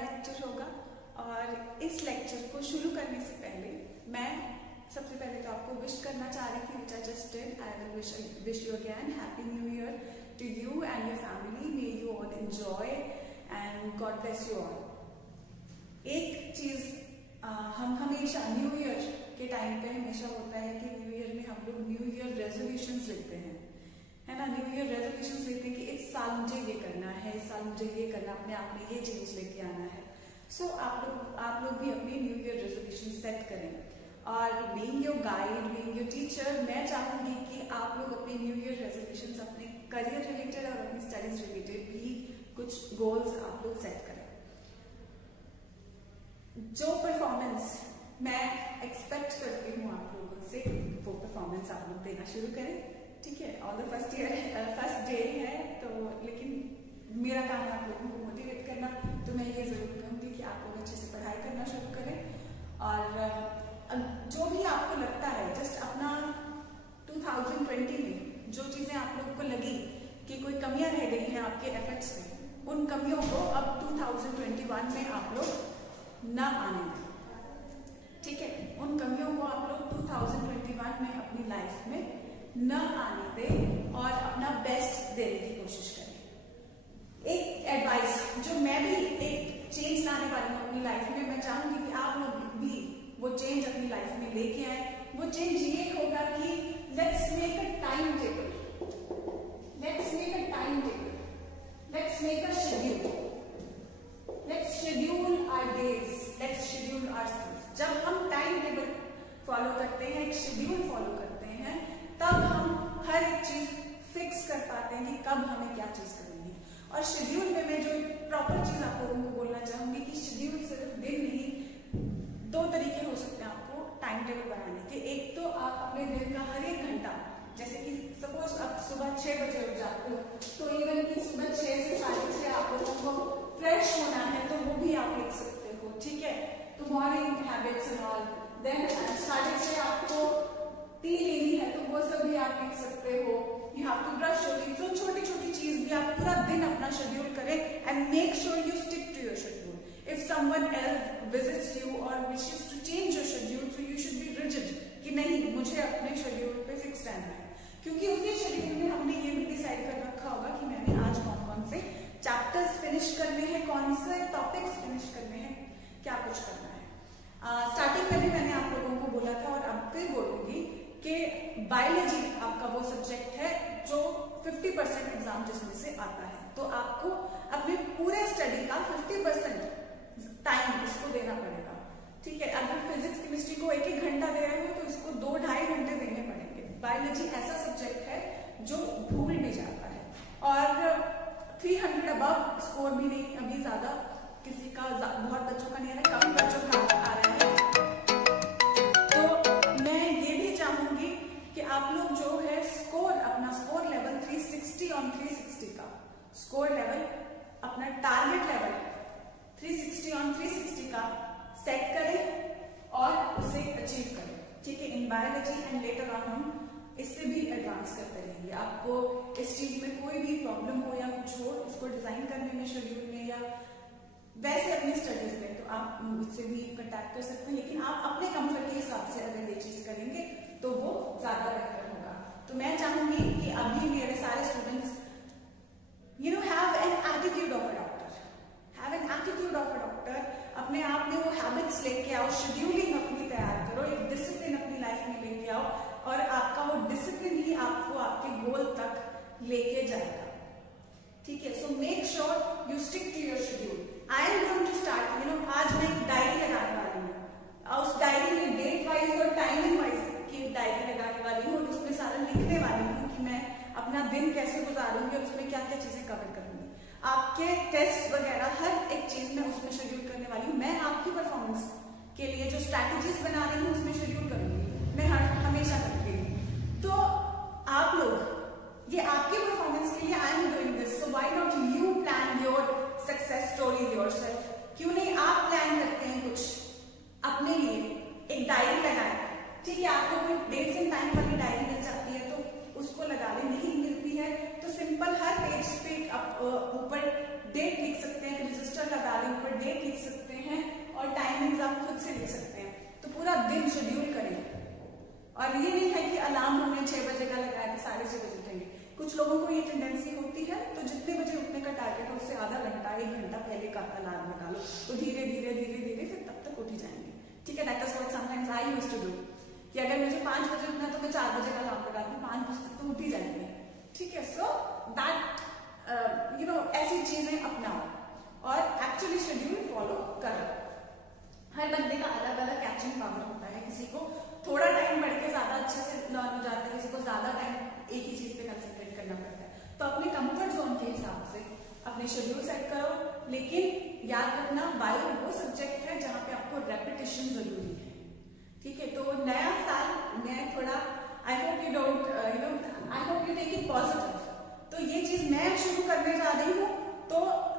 Lecture होगा। और इस लेक्चर को शुरू करने से पहले मैं सबसे पहले तो आपको विश करना चाह रही थी, which I just did. I will wish you again Happy New Year to you and your family. May you all enjoy and God bless you all. एक चीज हम हमेशा न्यू ईयर के टाइम पे हमेशा होता है कि न्यू ईयर में हम लोग न्यू ईयर रेजोल्यूशंस लेते हैं, है ना। न्यू ईयर रेजोल्यूशंस लेते हैं कि इस साल मुझे ये करना है, इस साल मुझे ये करना, अपने आप में ये चेंज लेके आना है। सो आप लोग भी अपनी न्यू ईयर रेजोल्यूशन सेट करें। और being your guide, being your teacher, मैं चाहूंगी कि आप लोग अपनी न्यू ईयर रेजोल्यूशंस अपने करियर रिलेटेड और अपनी स्टडीज रिलेटेड भी कुछ गोल्स आप लोग सेट करें। जो परफॉर्मेंस मैं एक्सपेक्ट करती हूँ आप लोगों से, वो परफॉर्मेंस आप लोग देना शुरू करें, ठीक है। ऑल द फर्स्ट डे है तो, लेकिन मेरा काम है आप लोगों को मोटिवेट करना, तो मैं ये जरूर कहूँगी कि आप लोग अच्छे से पढ़ाई करना शुरू करें। और जो भी आपको लगता है, जस्ट अपना 2020 में जो चीजें आप लोग को लगी कि कोई कमियां रह गई हैं आपके एफर्ट्स में, उन कमियों को अब 2021 में आप लोग न आने दें, ठीक है। उन कमियों को आप लोग 2021 में अपनी लाइफ में न आने दें और अपना बेस्ट देने की कोशिश करें। एक एडवाइस जो मैं भी एक चेंज लाने वाली हूँ अपनी लाइफ में, मैं चाहूंगी कि आप लोग भी वो चेंज अपनी लाइफ में लेके आए। वो चेंज ये होगा कि let's make a time table, let's make a time table, let's make a schedule, let's schedule our days, let's schedule ourself. जब हम टाइम टेबल फॉलो करते हैं, एक शेड्यूल फॉलो करते हैं, तब हम हर एक चीज फिक्स कर पाते हैं कि कब हमें क्या चीज करनी है। और शेड्यूल में मैं जो प्रॉपर चीज आप लोगों को बोलना चाहूंगी कि शेड्यूल सिर्फ दिन नहीं, दो तरीके हो सकते हैं आपको टाइम टेबल बनाने के। एक तो आप अपने दिन का हर एक घंटा, जैसे कि सपोज आप सुबह 6 बजे उठ जाते हो, तो इवन कि सुबह 6 से 6:30 आप लोगों को फ्रेश होना है, तो वो भी आप लिख सकते हो, ठीक है। तो morning habits and all, then 6:30 आपको टी लेनी है, तो वो सब भी आप लिख सकते हो। You have to brush your teeth. तो छोटी छोटी चीज भी आप पूरा दिन अपना शेड्यूल करें and make sure you stick to your schedule. If someone else visits you और wishes to change your schedule, so you should be rigid कि नहीं, मुझे अपने शेड्यूल पे फिक्स रहना है। क्योंकि उसी शेड्यूल में हमने ये भी डिसाइड कर रखा होगा कि मैंने आज कौन कौन से चैप्टर्स फिनिश करने हैं, कौन से टॉपिक्स फिनिश करने हैं, क्या कुछ करना है। स्टार्टिंग में भी मैंने आप लोगों को बोला था और अब फिर बोलूंगी कि बायोलॉजी आपका वो सब्जेक्ट है जो 50% एग्जाम जिसमें से आता है, तो आपको अपने पूरे स्टडी का 50% टाइम इसको देना पड़ेगा, ठीक है। अगर फिजिक्स केमिस्ट्री को 1-1 घंटा दे रहे हो तो इसको 2-2.5 घंटे देने पड़ेंगे। बायोलॉजी ऐसा सब्जेक्ट है जो भूल भी जाता है, और 300 अबव स्कोर भी नहीं, अभी ज्यादा किसी का, बहुत बच्चों का नहीं आ रहा, कम बच्चों का आ रहा है। तो मैं ये भी चाहूंगी कि आप लोग जो है स्कोर, अपना स्कोर लेवल 360 ऑन 360 का स्कोर लेवल, अपना टारगेट लेवल 360 ऑन 360 का सेट करें और उसे अचीव करें, ठीक है, in biology. And later on हम इससे भी एडवांस करते रहेंगे। आपको इस चीज में कोई भी प्रॉब्लम हो या कुछ हो, इसको डिजाइन करने में, शेड्यूल में या वैसे अपनी स्टडीज में, तो आप मुझसे भी कांटेक्ट कर सकते हैं। लेकिन आप अपने कंफर्ट के हिसाब से अगर ये चीज करेंगे तो वो ज्यादा बेहतर होगा। तो मैं चाहूंगी कि अभी मेरे सारे students have an attitude of a doctor, have an attitude of a doctor. अपने आप में वो हैबिट्स लेके आओ, शेड्यूलिंग अपनी तैयार करो, एक डिसिप्लिन अपनी लाइफ में लेके आओ, और आपका वो डिसिप्लिन ही आपको आपके गोल तक लेके जाएगा, ठीक है। So make sure you stick to your schedule. I am going to start, आज मैं एक डायरी लगाने वाली हूँ, उस डायरी में डेट वाइज और टाइमिंग वाइज की डायरी लगाने वाली हूँ, और उसमें सारा लिखने वाली हूँ कि मैं अपना दिन कैसे गुजारूंगी और उसमें क्या क्या चीजें कवर करूंगी। आपके टेस्ट वगैरह हर एक चीज में उसमें शेड्यूल करने वाली हूँ। मैं आपकी परफॉर्मेंस के लिए जो स्ट्रैटेजीज बना रही हूँ उसमें शेड्यूल करूंगी, मैं हमेशा करती हूँ। तो आप लोग, ये आपकी परफॉर्मेंस के लिए I am doing this, so why not you plan your success story yourself. क्यों नहीं आप प्लान करते हैं कुछ अपने लिए, एक डायरी लगाएं, ठीक है। आपको कोई डेट्स एंड टाइम वाली डायरी मिल जाती है तो उसको लगा ले, नहीं मिलती है तो सिंपल हर पेज पे ऊपर डेट लिख सकते हैं, रजिस्टर लगा दें, ऊपर डेट लिख सकते हैं और टाइमिंग्स आप खुद से लिख सकते हैं। तो पूरा दिन शेड्यूल करें। और ये नहीं है कि अलार्म हमने 6 बजे का लगाया तो 6:30 बजे उठेंगे। कुछ लोगों को ये टेंडेंसी होती है, तो जितने बजे उठने का टारगेट है उससे आधा घंटा 1 घंटा पहले का अलार्म लगा लो, तो धीरे धीरे धीरे धीरे फिर तब तक उठ ही जाएंगे। ठीक है, that is what sometimes I used to do, कि अगर मुझे 5 बजे उठना तो मैं 4 बजे का अलार्म लगा दूं, 5 बजे तक तो उठ ही जाएंगे। ठीक है, सो दैट ऐसी चीजें अपनाओ और एक्चुअली शेड्यूल फॉलो करो। हर बंदे का अलग अलग कैचिंग पावर होता है, किसी को थोड़ा टाइम बढ़ के ज्यादा अच्छे से लर्न हो जाता है, किसी को ज्यादा टाइम एक ही चीज पे कंसंट्रेट करना पड़ता है। तो अपने कंफर्ट जोन के हिसाब से अपने शेड्यूल सेट करो, लेकिन याद रखना बायो वो सब्जेक्ट है जहां पे आपको रेपिटेशन जरूरी है। ठीक है, तो नया साल मैं थोड़ा I hope you don't I hope you take it positive. तो ये चीज मैं शुरू करने जा रही हूँ, तो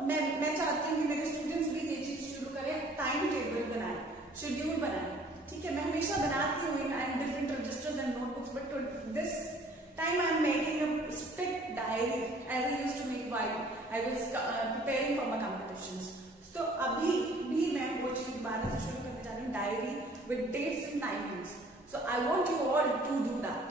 मैं चाहती हूँ कि मेरे स्टूडेंट्स भी ये चीज शुरू करें, टाइम टेबल बनाए, शेड्यूल बनाए। ठीक है, मैं हमेशा बनाती हूँ in different registers and notebooks, but this time I am making a strict diary as I used to make while I was preparing for my competitions. तो अभी भी मैं वो चीज दोबारा से शुरू करने जा रही हूँ, diary with dates and timings. So I want you all to do that.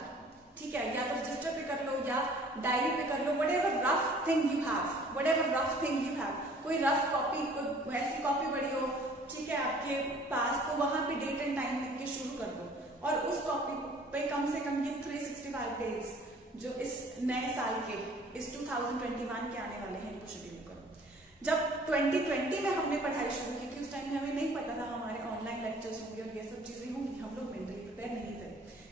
ठीक है, या तो रजिस्टर पे कर लो या डायरी पे कर लो, whatever rough thing you have, whatever rough thing you have, कोई रफ कॉपी, कोई ऐसी कॉपी बड़ी हो, ठीक है, आपके पास, तो वहां पे डेट एंड टाइम लिख के शुरू कर दो। और उस कॉपी पे कम से कम ये 365 डेज जो इस नए साल के, इस 2021 के आने वाले हैं, इनको शेड्यूल करो। जब 2020 में हमने पढ़ाई शुरू की थी, उस टाइम में हमें नहीं पता था हमारे ऑनलाइन लेक्चर्स होंगे और ये सब चीजें होंगी, हम लोग मेंटली प्रिपेयर नहीं थे।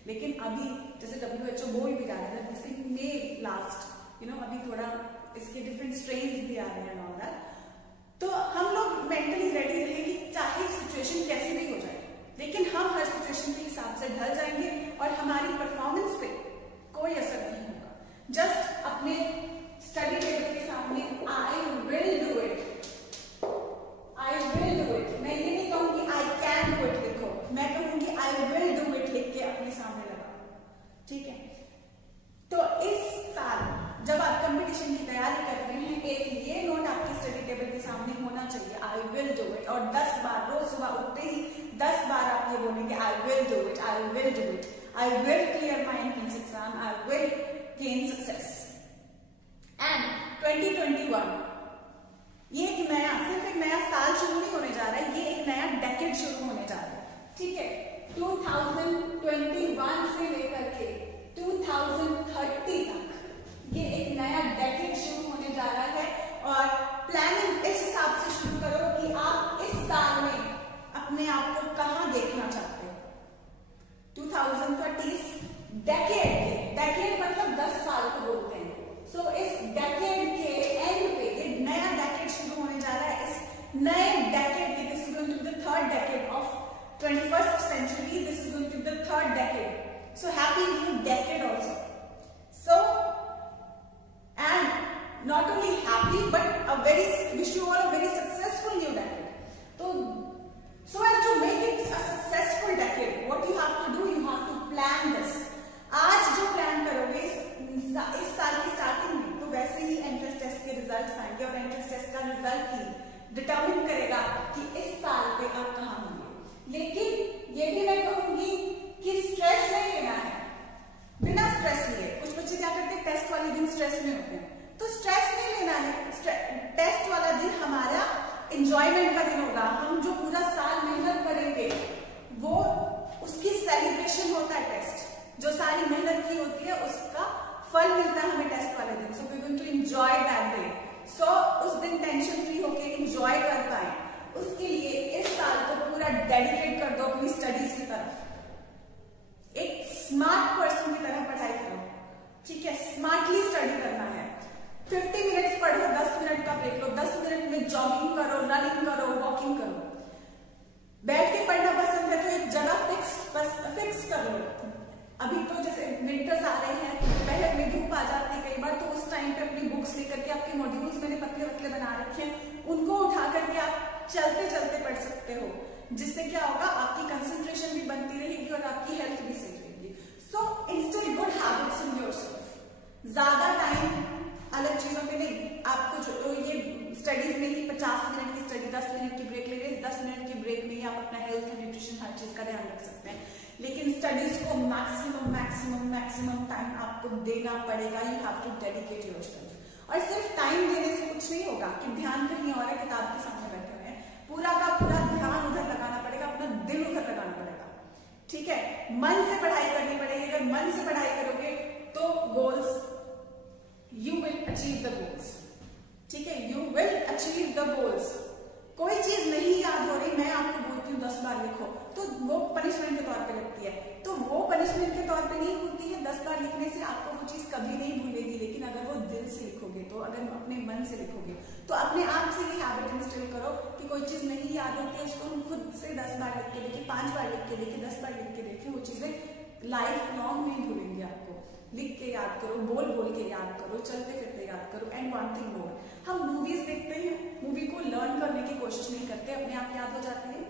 लेकिन अभी जैसे WHO बोल भी रहा है दिस थिंग मे लास्ट, अभी थोड़ा इसके डिफरेंट स्ट्रेन्स भी आ रहे हैं ऑल दैट, तो हम लोग मेंटली रेडी रहे कि चाहे सिचुएशन कैसी भी हो जाए, लेकिन हम हर सिचुएशन के हिसाब से ढल जाएंगे और हमारी परफॉर्मेंस पे कोई असर नहीं होगा। जस्ट अपने स्टडी टेबल के सामने I will do it, I will do it, मैं ये नहीं कहूंगी आई कैन डू इट लिखो, मैं कहूंगी आई विल डू इट लिख के अपने सामने लगा। ठीक है, तो इस साल जब आप कंपटीशन की तैयारी कर रहे हैं, एक ये नोट आपके स्टडी टेबल के सामने होना चाहिए, आई विल डू इट। और 10 बार रोज सुबह उठते ही 10 बार आप ये बोलेंगे I will do it, I will do it, I will clear my entrance exam, I will gain success. And 2021 ये एक नया, सिर्फ एक नया साल शुरू नहीं होने जा रहा है, ये एक नया डेकेड शुरू होने जा रहा है। ठीक है, 2021 से लेकर के 2030 तक ये एक नया डेकेड शुरू होने जा रहा है। और प्लानिंग इस हिसाब से शुरू करो कि आप इस साल में अपने आप को कहां देखना चाहते हो। 2030 डेकेड मतलब 10 साल को बोलते हैं। सो इस डेकेड के एंड पे ये नया डेकेड शुरू होने जा रहा है। इस नए डेकेड के, this is going to be the third decade of 21st century, this is going to be the third decade. So happy new decade also. So, and not only happy but wish you all a very successful new decade. So as to make it a successful decade, what you have to do, you have to plan this. आज जो plan करोगे इस साल की starting में, तो वैसे ही entrance test के रिजल्ट्स आएंगे और एंट्रेंस टेस्ट का रिजल्ट ही डिटरमिन करेगा कि इस साल पे आप कहां होंगे। लेकिन ये भी मैं कहूंगी कि स्ट्रेस नहीं लेना है, बिना स्ट्रेस लिए। कुछ बच्चे क्या करते हैं, टेस्ट वाले दिन स्ट्रेस में होते हैं, तो स्ट्रेस नहीं लेना है। टेस्ट वाला दिन हमारा एंजॉयमेंट का दिन होगा। हम जो पूरा साल मेहनत करेंगे वो उसकी सेलिब्रेशन होता है। टेस्ट जो सारी मेहनत की होती है उसका फल मिलता है हमें टेस्ट वाले दिन। So we going to enjoy that day. So उस दिन टेंशन फ्री होके एंजॉय कर पाए, उसके लिए इस साल को पूरा डेडिकेट कर दो अपनी स्टडीज की तरफ। एक स्मार्ट पर्सन की तरह पढ़ाई करो। ठीक है, स्मार्टली स्टडी करना है। 50 मिनट्स पढ़ो, 10 मिनट का ब्रेक लो, 10 मिनट में जॉगिंग करो, रनिंग करो, वॉकिंग करो। बैठ के पढ़ना पसंद है तो एक जगह फिक्स कर लो। अभी तो जैसे विंटर्स आ रहे हैं, दोपहर में धूप आ जाती है कई बार, तो उस टाइम पे अपनी बुक्स लेकर के, आपके मॉड्यूल्स मैंने पतले पतले बना रखे हैं, उनको उठा करके आप चलते चलते पढ़ सकते हो, जिससे क्या होगा, आपकी कंसंट्रेशन भी बनती रहेगी और आपकी हेल्थ भी सही रहेगी। So instil good habits in yourself. ज्यादा टाइम अलग चीजों पे नहीं, आपको जो ये स्टडी कंसंट्रेशन, हर चीज का ध्यान रख सकते हैं, लेकिन स्टडीज को मैक्सिमम मैक्सिमम मैक्सिमम टाइम आपको देना पड़ेगा। You have to dedicate yourself. और सिर्फ टाइम देने से कुछ नहीं होगा कि ध्यान कहीं और है, किताब के सामने बैठे हुए हैं, पूरा का पूरा ध्यान उधर लगाना पड़ेगा, अपना दिल उधर लगाना पड़ेगा, ठीक है। मन से पढ़ाई करनी पड़ेगी। अगर मन से पढ़ाई करोगे तो goals, you will achieve the goals, ठीक है, you will achieve the goals. कोई चीज नहीं याद हो रही, मैं आपको बोलती हूँ 10 बार लिखो, तो वो पनिशमेंट के तौर पे लगती है, तो वो पनिशमेंट के तौर पे नहीं होती है। 10 बार लिखने से आपको वो चीज कभी नहीं भूलेगी, लेकिन अगर वो दिल से लिखोगे, तो अगर अपने मन से लिखोगे, तो अपने आप से ये हैबिट इंस्टॉल करो कि कोई चीज नहीं याद होती है, उसको हम खुद से 10 बार लिख के देखिए, 5 बार लिख के देखिए, 10 बार लिख के देखिए, वो चीजें लाइफ लॉन्ग नहीं भूलेंगे आपको। लिख के याद करो, बोल बोल के याद करो, चलते फिरते याद करो। एंड वन थिंग मोर, हम मूवीज देखते हैं, मूवी को लर्न करने की कोशिश नहीं करते, अपने आप याद हो जाती है,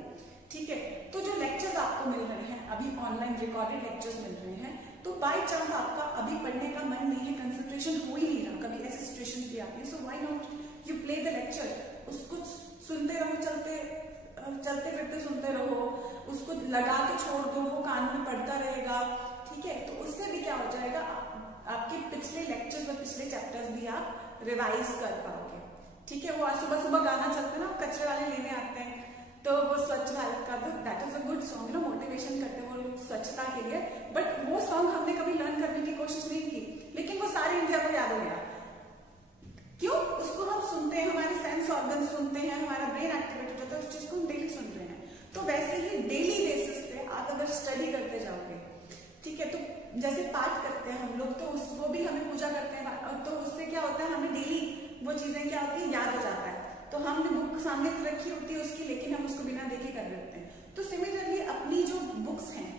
ठीक है। तो जो लेक्चर्स आपको मिल रहे हैं अभी, ऑनलाइन रिकॉर्डेड लेक्चर्स मिल रहे हैं, तो बाय चांस आपका अभी पढ़ने का मन नहीं है, कंसंट्रेशन हो ही नहीं रहा, कभी ऐसी सिचुएशन भी आती है, so why not you play the lecture, उसको सुनते रहो, चलते फिरते सुनते रहो, उसको लगा के छोड़ दो, वो कान में पड़ता रहेगा, ठीक है। तो उससे भी क्या हो जाएगा, आपके पिछले लेक्चर्स और पिछले चैप्टर्स भी आप रिवाइज कर पाओगे, ठीक है। वो आज सुबह सुबह गाना चलता है ना, कचरे वाले लेने आते हैं, तो वो स्वच्छ भारत का, तो that is a good song, ना मोटिवेशन करते हैं वो लोग स्वच्छता के लिए, बट वो सॉन्ग हमने कभी लर्न करने की कोशिश नहीं की, लेकिन वो सारे इंडिया को याद हो गया। क्यों? उसको हम सुनते हैं, हमारे सेंस ऑर्गन सुनते हैं, हमारा ब्रेन एक्टिवेट हो जाता है, उस चीज को हम डेली सुन रहे हैं। तो वैसे ही डेली बेसिस पे आप अगर स्टडी करते जाओगे, ठीक है, तो जैसे पाठ करते हैं हम लोग, तो वो भी हमें पूजा करते हैं, तो उससे क्या होता है, हमें डेली वो चीजें क्या होती है, याद हो जाता है। तो हमने बुक सामने रखी होती है उसकी, लेकिन हम उसको बिना देखे कर रहे होते हैं। तो सिमिलरली अपनी जो बुक्स हैं,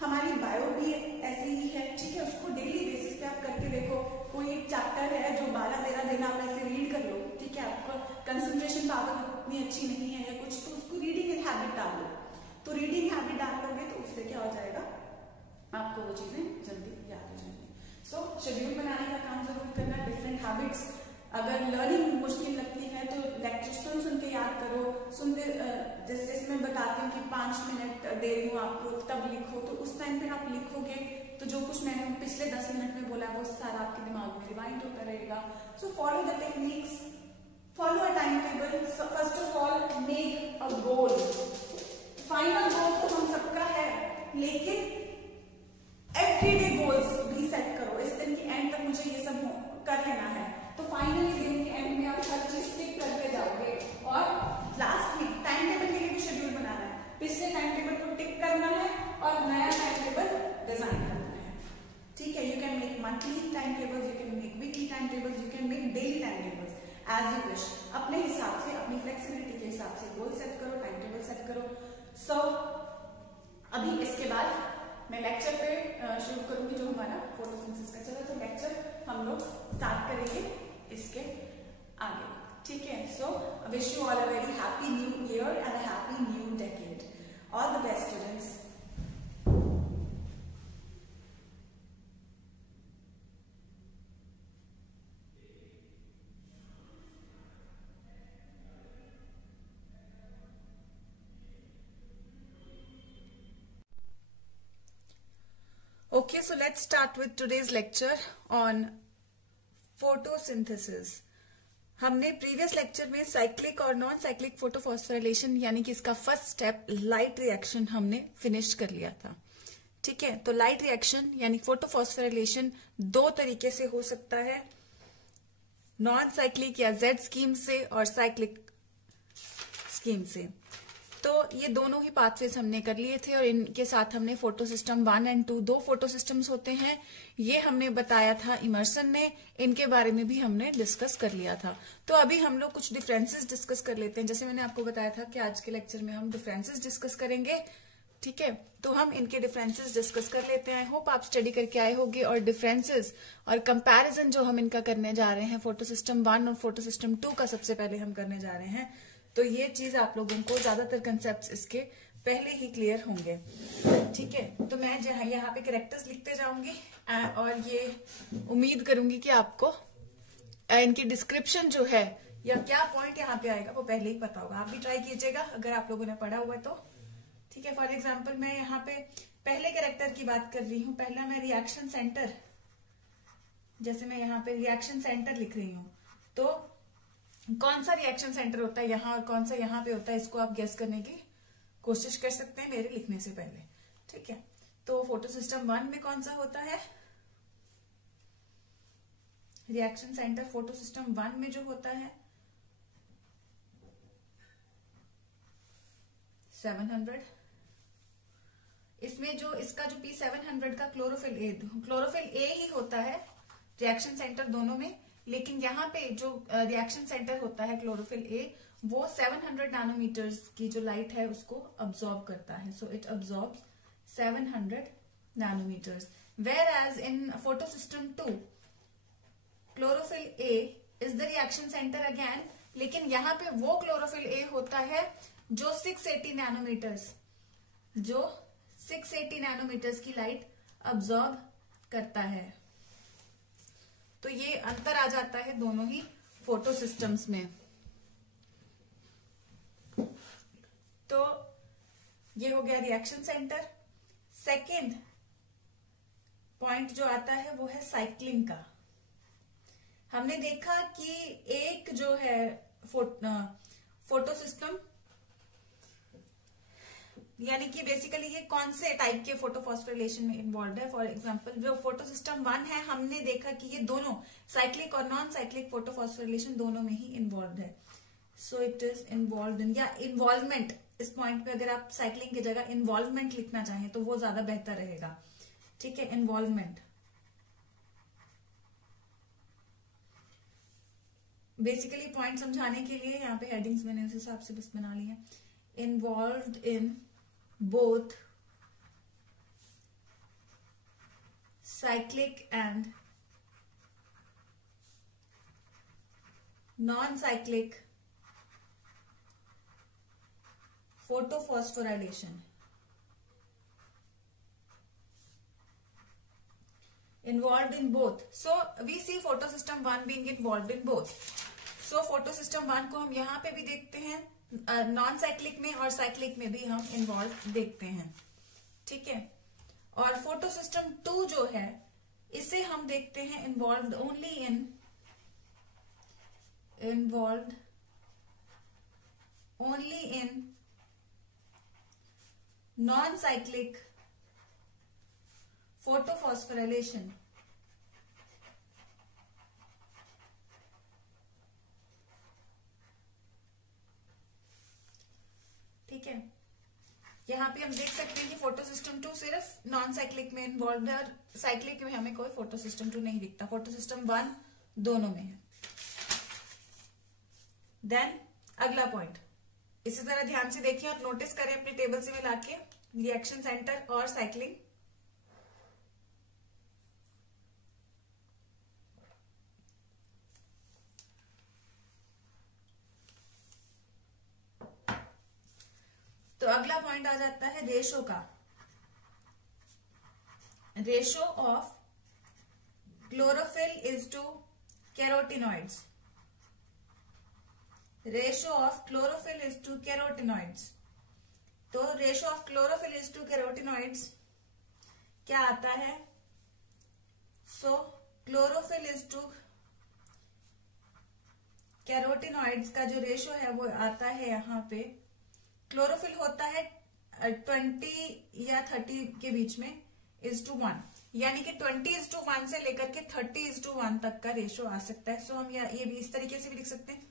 हमारी बायो भी ऐसी ही है, ठीक है, उसको डेली बेसिस पे आप करके देखो। कोई एक चैप्टर है जो 12-13 दिन आप ऐसे रीड कर लो, ठीक है, आपका कंसंट्रेशन पावर उतनी अच्छी नहीं है या कुछ, तो उसको रीडिंग हैबिट डाल लो। तो रीडिंग हैबिट डाल लोगे तो उससे क्या हो जाएगा, आपको वो चीजें जल्दी याद हो जाएंगी। सो शेड्यूल बनाने का काम जरूर करना, डिफरेंट हैबिट्स। अगर लर्निंग मुश्किल लगती है तो लेक्चर सुन के याद करो, सुनते जैसे मैं बताती हूँ कि 5 मिनट दे रही हूँ आपको, तब लिखो, तो उस टाइम पे आप लिखोगे तो जो कुछ मैंने पिछले 10 मिनट में बोला वो सारा आपके दिमाग में रिवाइंड होता रहेगा। So follow the techniques, follow a time table. First of all make a goal. Final goal तो हम सबका है, लेकिन एवरीडे गोल्स भी सेट करो। इस दिन के एंड तक मुझे ये सब कर लेना है, तो फाइनली दिन के एंड में आप हर चीज टिक करते जाओगे। और लास्ट में टाइम टेबल के लिए भी शेड्यूल बनाना है, पिछले टाइम टेबल को टिक करना है और नया टाइम टेबल डिजाइन करना है, ठीक है। You can make monthly time tables, you can make weekly time tables, you can make daily time tables, as you wish. अपने हिसाब से, अपनी फ्लेक्सिबिलिटी के हिसाब से गोल सेट करो, टाइम टेबल सेट करो। सो अभी इसके बाद मैं लेक्चर पे शुरू करूंगी, जो हमारा फोटोसिंथेसिस का चला, तो लेक्चर हम लोग स्टार्ट करेंगे इसके आगे, ठीक है। So wish you all a very happy new year and a happy new decade. All the best students. Okay, so let's start with today's lecture on photosynthesis. हमने प्रीवियस लेक्चर में cyclic और non cyclic photophosphorylation यानी कि इसका first step light reaction हमने finish कर लिया था, ठीक है। तो लाइट रिएक्शन यानी फोटोफॉस्फोराइलेशन 2 तरीके से हो सकता है, नॉन साइक्लिक या जेड स्कीम से और साइक्लिक स्कीम से। तो ये दोनों ही पाथवेज हमने कर लिए थे और इनके साथ हमने फोटो सिस्टम 1 और 2, 2 फोटो सिस्टम्स होते हैं, ये हमने बताया था इमर्सन ने, इनके बारे में भी हमने डिस्कस कर लिया था। तो अभी हम लोग कुछ डिफरेंसेस डिस्कस कर लेते हैं। जैसे मैंने आपको बताया था कि आज के लेक्चर में हम डिफरेंसेस डिस्कस करेंगे, ठीक है। तो हम इनके डिफरेंसेस डिस्कस कर लेते हैं। आई होप आप स्टडी करके आए होंगे और डिफरेंसेस और कंपैरिजन जो हम इनका करने जा रहे हैं, फोटो सिस्टम 1 और फोटो सिस्टम 2 का सबसे पहले हम करने जा रहे हैं। तो ये चीज आप लोगों को ज्यादातर कंसेप्ट इसके पहले ही क्लियर होंगे, ठीक है। तो मैं यहाँ पे कैरेक्टर्स लिखते जाऊंगी और ये उम्मीद करूंगी कि आपको इनकी डिस्क्रिप्शन जो है या क्या पॉइंट यहाँ पे आएगा वो पहले ही पता होगा। आप भी ट्राई कीजिएगा अगर आप लोगों ने पढ़ा हुआ है तो, ठीक है, फॉर एग्जाम्पल मैं यहाँ पे पहले कैरेक्टर की बात कर रही हूँ। पहला मैं रिएक्शन सेंटर, जैसे मैं यहाँ पे रिएक्शन सेंटर लिख रही हूँ, तो कौन सा रिएक्शन सेंटर होता है यहाँ और कौन सा यहाँ पे होता है, इसको आप गेस करने की कोशिश कर सकते हैं मेरे लिखने से पहले। ठीक है, तो फोटो सिस्टम 1 में कौन सा होता है, रिएक्शन सेंटर फोटो सिस्टम 1 में जो होता है 700। इसमें जो इसका जो P700 का क्लोरोफिल ए ही होता है रिएक्शन सेंटर दोनों में, लेकिन यहाँ पे जो रिएक्शन सेंटर होता है क्लोरोफिल ए वो 700 नैनोमीटर्स की जो लाइट है उसको अब्सॉर्ब करता है। So it absorbs 700 nanometres, whereas in photo system 2 chlorophyll A is the reaction centre again, लेकिन यहाँ पे वो क्लोरोफिल ए होता है जो 680 नैनोमीटर्स की लाइट अब्सॉर्ब करता है। तो ये अंतर आ जाता है दोनों ही फोटो सिस्टम्स में। तो ये हो गया रिएक्शन सेंटर। सेकेंड पॉइंट जो आता है वो है साइक्लिंग का। हमने देखा कि एक जो है फोटो सिस्टम, यानी कि बेसिकली ये कौन से टाइप के फोटोफॉस्फोरिलेशन में इन्वॉल्व है। फॉर एग्जांपल जो फोटो सिस्टम 1 है, हमने देखा कि ये दोनों साइक्लिक और नॉन साइक्लिक फोटोफॉस्फोरिलेशन दोनों में ही इन्वॉल्व है। So it is involve in, या इन्वॉल्वमेंट, इस पॉइंट पे अगर आप साइक्लिंग की जगह इन्वॉल्वमेंट लिखना चाहें तो वो ज्यादा बेहतर रहेगा। ठीक है, इन्वॉल्वमेंट। बेसिकली पॉइंट समझाने के लिए यहाँ पे हेडिंग्स मैंने उस हिसाब से बस बना ली है। Involved in both cyclic and non-cyclic photophosphorylation, involved in both. So we see photo system 1 being involved in both. So photo system 1 को हम यहाँ पे भी देखते हैं, नॉन साइक्लिक में और साइक्लिक में भी हम इन्वॉल्व देखते हैं। ठीक है, और फोटो सिस्टम 2 जो है इसे हम देखते हैं involve only in non cyclic photophosphorylation. ठीक है, यहाँ पे हम देख सकते हैं कि फोटो सिस्टम 2 सिर्फ नॉन साइक्लिक में इन्वॉल्व है और साइक्लिक में हमें कोई फोटो सिस्टम 2 नहीं दिखता। फोटो सिस्टम 1 दोनों में है। देन अगला पॉइंट, इसी तरह ध्यान से देखिए और नोटिस करें अपने टेबल से मिला के रिएक्शन सेंटर और साइक्लिंग। तो अगला पॉइंट आ जाता है रेशो का। Ratio of chlorophyll is to carotenoids. Ratio of chlorophyll is to carotenoids. तो ratio of chlorophyll is to carotenoids क्या आता है? So chlorophyll is to carotenoids का जो रेशो है वो आता है यहाँ पे, क्लोरोफिल होता है 20 या 30 के बीच में (1), यानी कि 20:1 से लेकर के 30:1 तक का रेशो आ सकता है। सो हम ये भी इस तरीके से भी लिख सकते हैं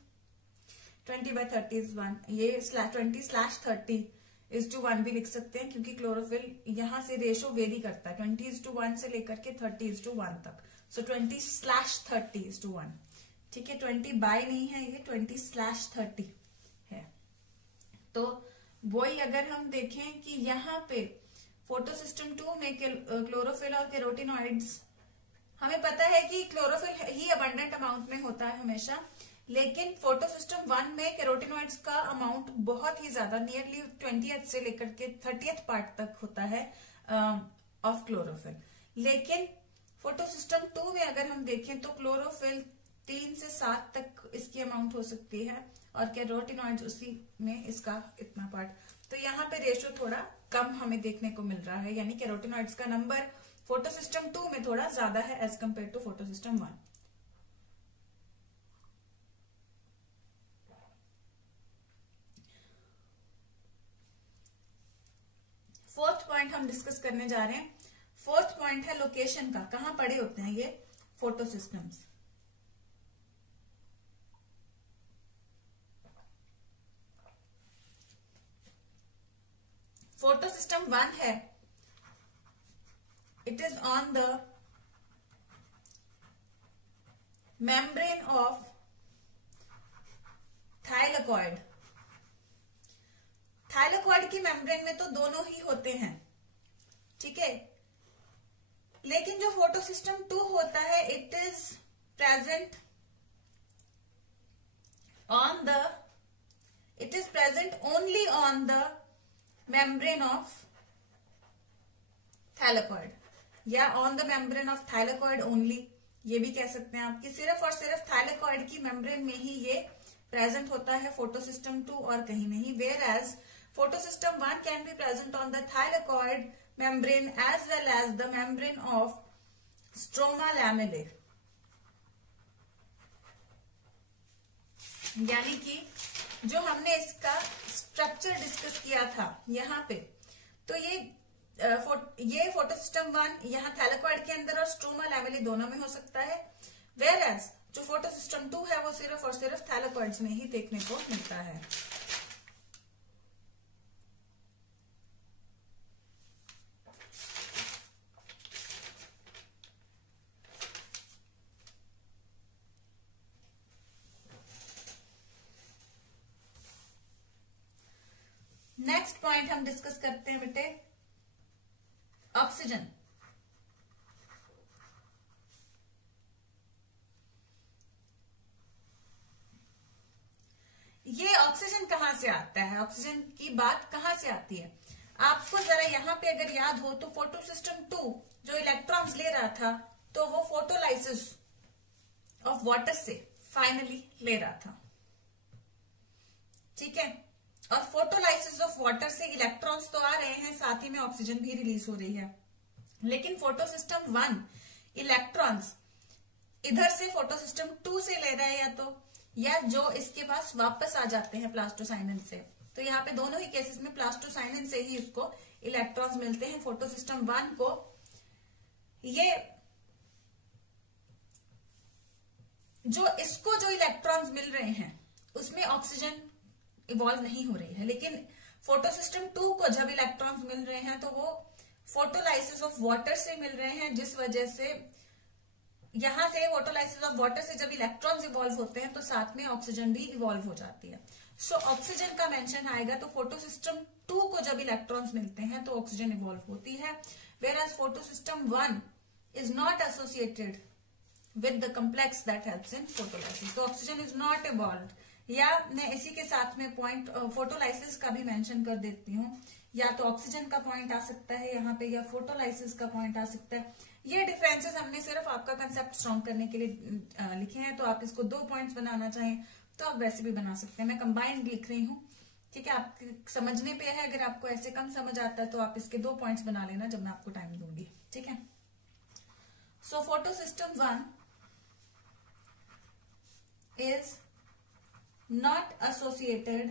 20/30 ये 20/30 भी लिख सकते हैं, क्योंकि क्लोरोफिल यहां से रेशो वेरी करता है 20:1 से लेकर के 30:1 तक। सो 20/30:1, ठीक है, 20 बाय नहीं है, ये 20/30 है। तो वही अगर हम देखें कि यहाँ पे फोटो सिस्टम 2 में क्लोरोफिल और कैरोटिनॉइड्स, हमें पता है कि क्लोरोफिल ही अबंडेंट अमाउंट में होता है हमेशा, लेकिन फोटो सिस्टम 1 में कैरोटिनॉइड्स का अमाउंट बहुत ही ज्यादा, नियरली 20th से लेकर के 30th पार्ट तक होता है ऑफ क्लोरोफिल। लेकिन फोटो सिस्टम 2 में अगर हम देखें तो क्लोरोफिल 3 से 7 तक इसकी अमाउंट हो सकती है और कैरोटिनॉइड्स उसी में इसका इतना पार्ट। तो यहाँ पे रेशियो थोड़ा कम हमें देखने को मिल रहा है, यानी कैरोटिनॉइड्स का नंबर फोटो सिस्टम 2 में थोड़ा ज्यादा है as compare to photo system 1। Fourth point हम डिस्कस करने जा रहे हैं। फोर्थ पॉइंट है लोकेशन का, कहां पड़े होते हैं ये फोटो सिस्टम्स। फोटो सिस्टम 1 है, it is on the membrane of thylakoid. Thylakoid की मेम्ब्रेन में तो दोनों ही होते हैं, ठीक है, लेकिन जो फोटो सिस्टम 2 होता है it is present only on the membrane of thylakoid, या on the membrane of thylakoid only, ये भी कह सकते हैं आप कि सिर्फ और सिर्फ थाइलेकॉइड की मेम्ब्रेन में ही ये प्रेजेंट होता है फोटो सिस्टम 2 और कहीं नहीं। Whereas photo system 1 can be present on the thylakoid membrane as well as the membrane of stroma lamellae, यानी कि जो हमने इसका स्ट्रक्चर डिस्कस किया था यहाँ पे, तो ये फोटो सिस्टम 1 यहाँ थैलेकॉइड के अंदर और स्ट्रोमा लैमेले दोनों में हो सकता है, वेयर एज जो फोटो सिस्टम 2 है वो सिर्फ और सिर्फ थैलेकॉइड्स में ही देखने को मिलता है। नेक्स्ट पॉइंट हम डिस्कस करते हैं बेटे, ऑक्सीजन। ये ऑक्सीजन कहां से आता है, ऑक्सीजन की बात कहां से आती है? आपको जरा यहां पे अगर याद हो तो फोटो सिस्टम 2 जो इलेक्ट्रॉन्स ले रहा था तो वो फोटोलाइसिस ऑफ वाटर से फाइनली ले रहा था, ठीक है, और फोटोलाइसिस ऑफ वाटर से इलेक्ट्रॉन्स तो आ रहे हैं, साथ ही में ऑक्सीजन भी रिलीज हो रही है, लेकिन फोटो सिस्टम 1 इलेक्ट्रॉन्स इधर से फोटो सिस्टम 2 से ले रहा है या जो इसके पास वापस आ जाते हैं प्लास्टोसाइनिन से। तो यहाँ पे दोनों ही केसेस में प्लास्टोसाइनिन से ही उसको इलेक्ट्रॉन्स मिलते हैं। फोटो सिस्टम 1 को ये जो इलेक्ट्रॉन्स मिल रहे हैं उसमें ऑक्सीजन इवॉल्व नहीं हो रही है, लेकिन फोटो सिस्टम 2 को जब इलेक्ट्रॉन्स मिल रहे हैं तो वो फोटोलाइसिस ऑफ वाटर से मिल रहे हैं, जिस वजह से यहां से फोटोलाइसिस ऑफ वाटर से जब इलेक्ट्रॉन्स इवॉल्व होते हैं तो साथ में ऑक्सीजन भी इवॉल्व हो जाती है। सो ऑक्सीजन का मेंशन आएगा, तो फोटो सिस्टम 2 को जब इलेक्ट्रॉन्स मिलते हैं तो ऑक्सीजन इवॉल्व होती है, whereas photo system 1 is not associated with the complex that helps in photolysis, तो ऑक्सीजन इज नॉट इवॉल्व। या मैं इसी के साथ में पॉइंट फोटोलाइसिस का भी मेंशन कर देती हूँ, या तो ऑक्सीजन का पॉइंट आ सकता है यहाँ पे या फोटोलाइसिस का पॉइंट आ सकता है। ये डिफरेंसेस हमने सिर्फ आपका कंसेप्ट स्ट्रॉन्ग करने के लिए लिखे हैं, तो आप इसको 2 पॉइंट्स बनाना चाहें तो आप वैसे भी बना सकते हैं, मैं कंबाइंड लिख रही हूँ, ठीक है, आप समझने पे है। अगर आपको ऐसे कम समझ आता है तो आप इसके 2 पॉइंट्स बना लेना जब मैं आपको टाइम दूंगी, ठीक है। So photo system 1 is not associated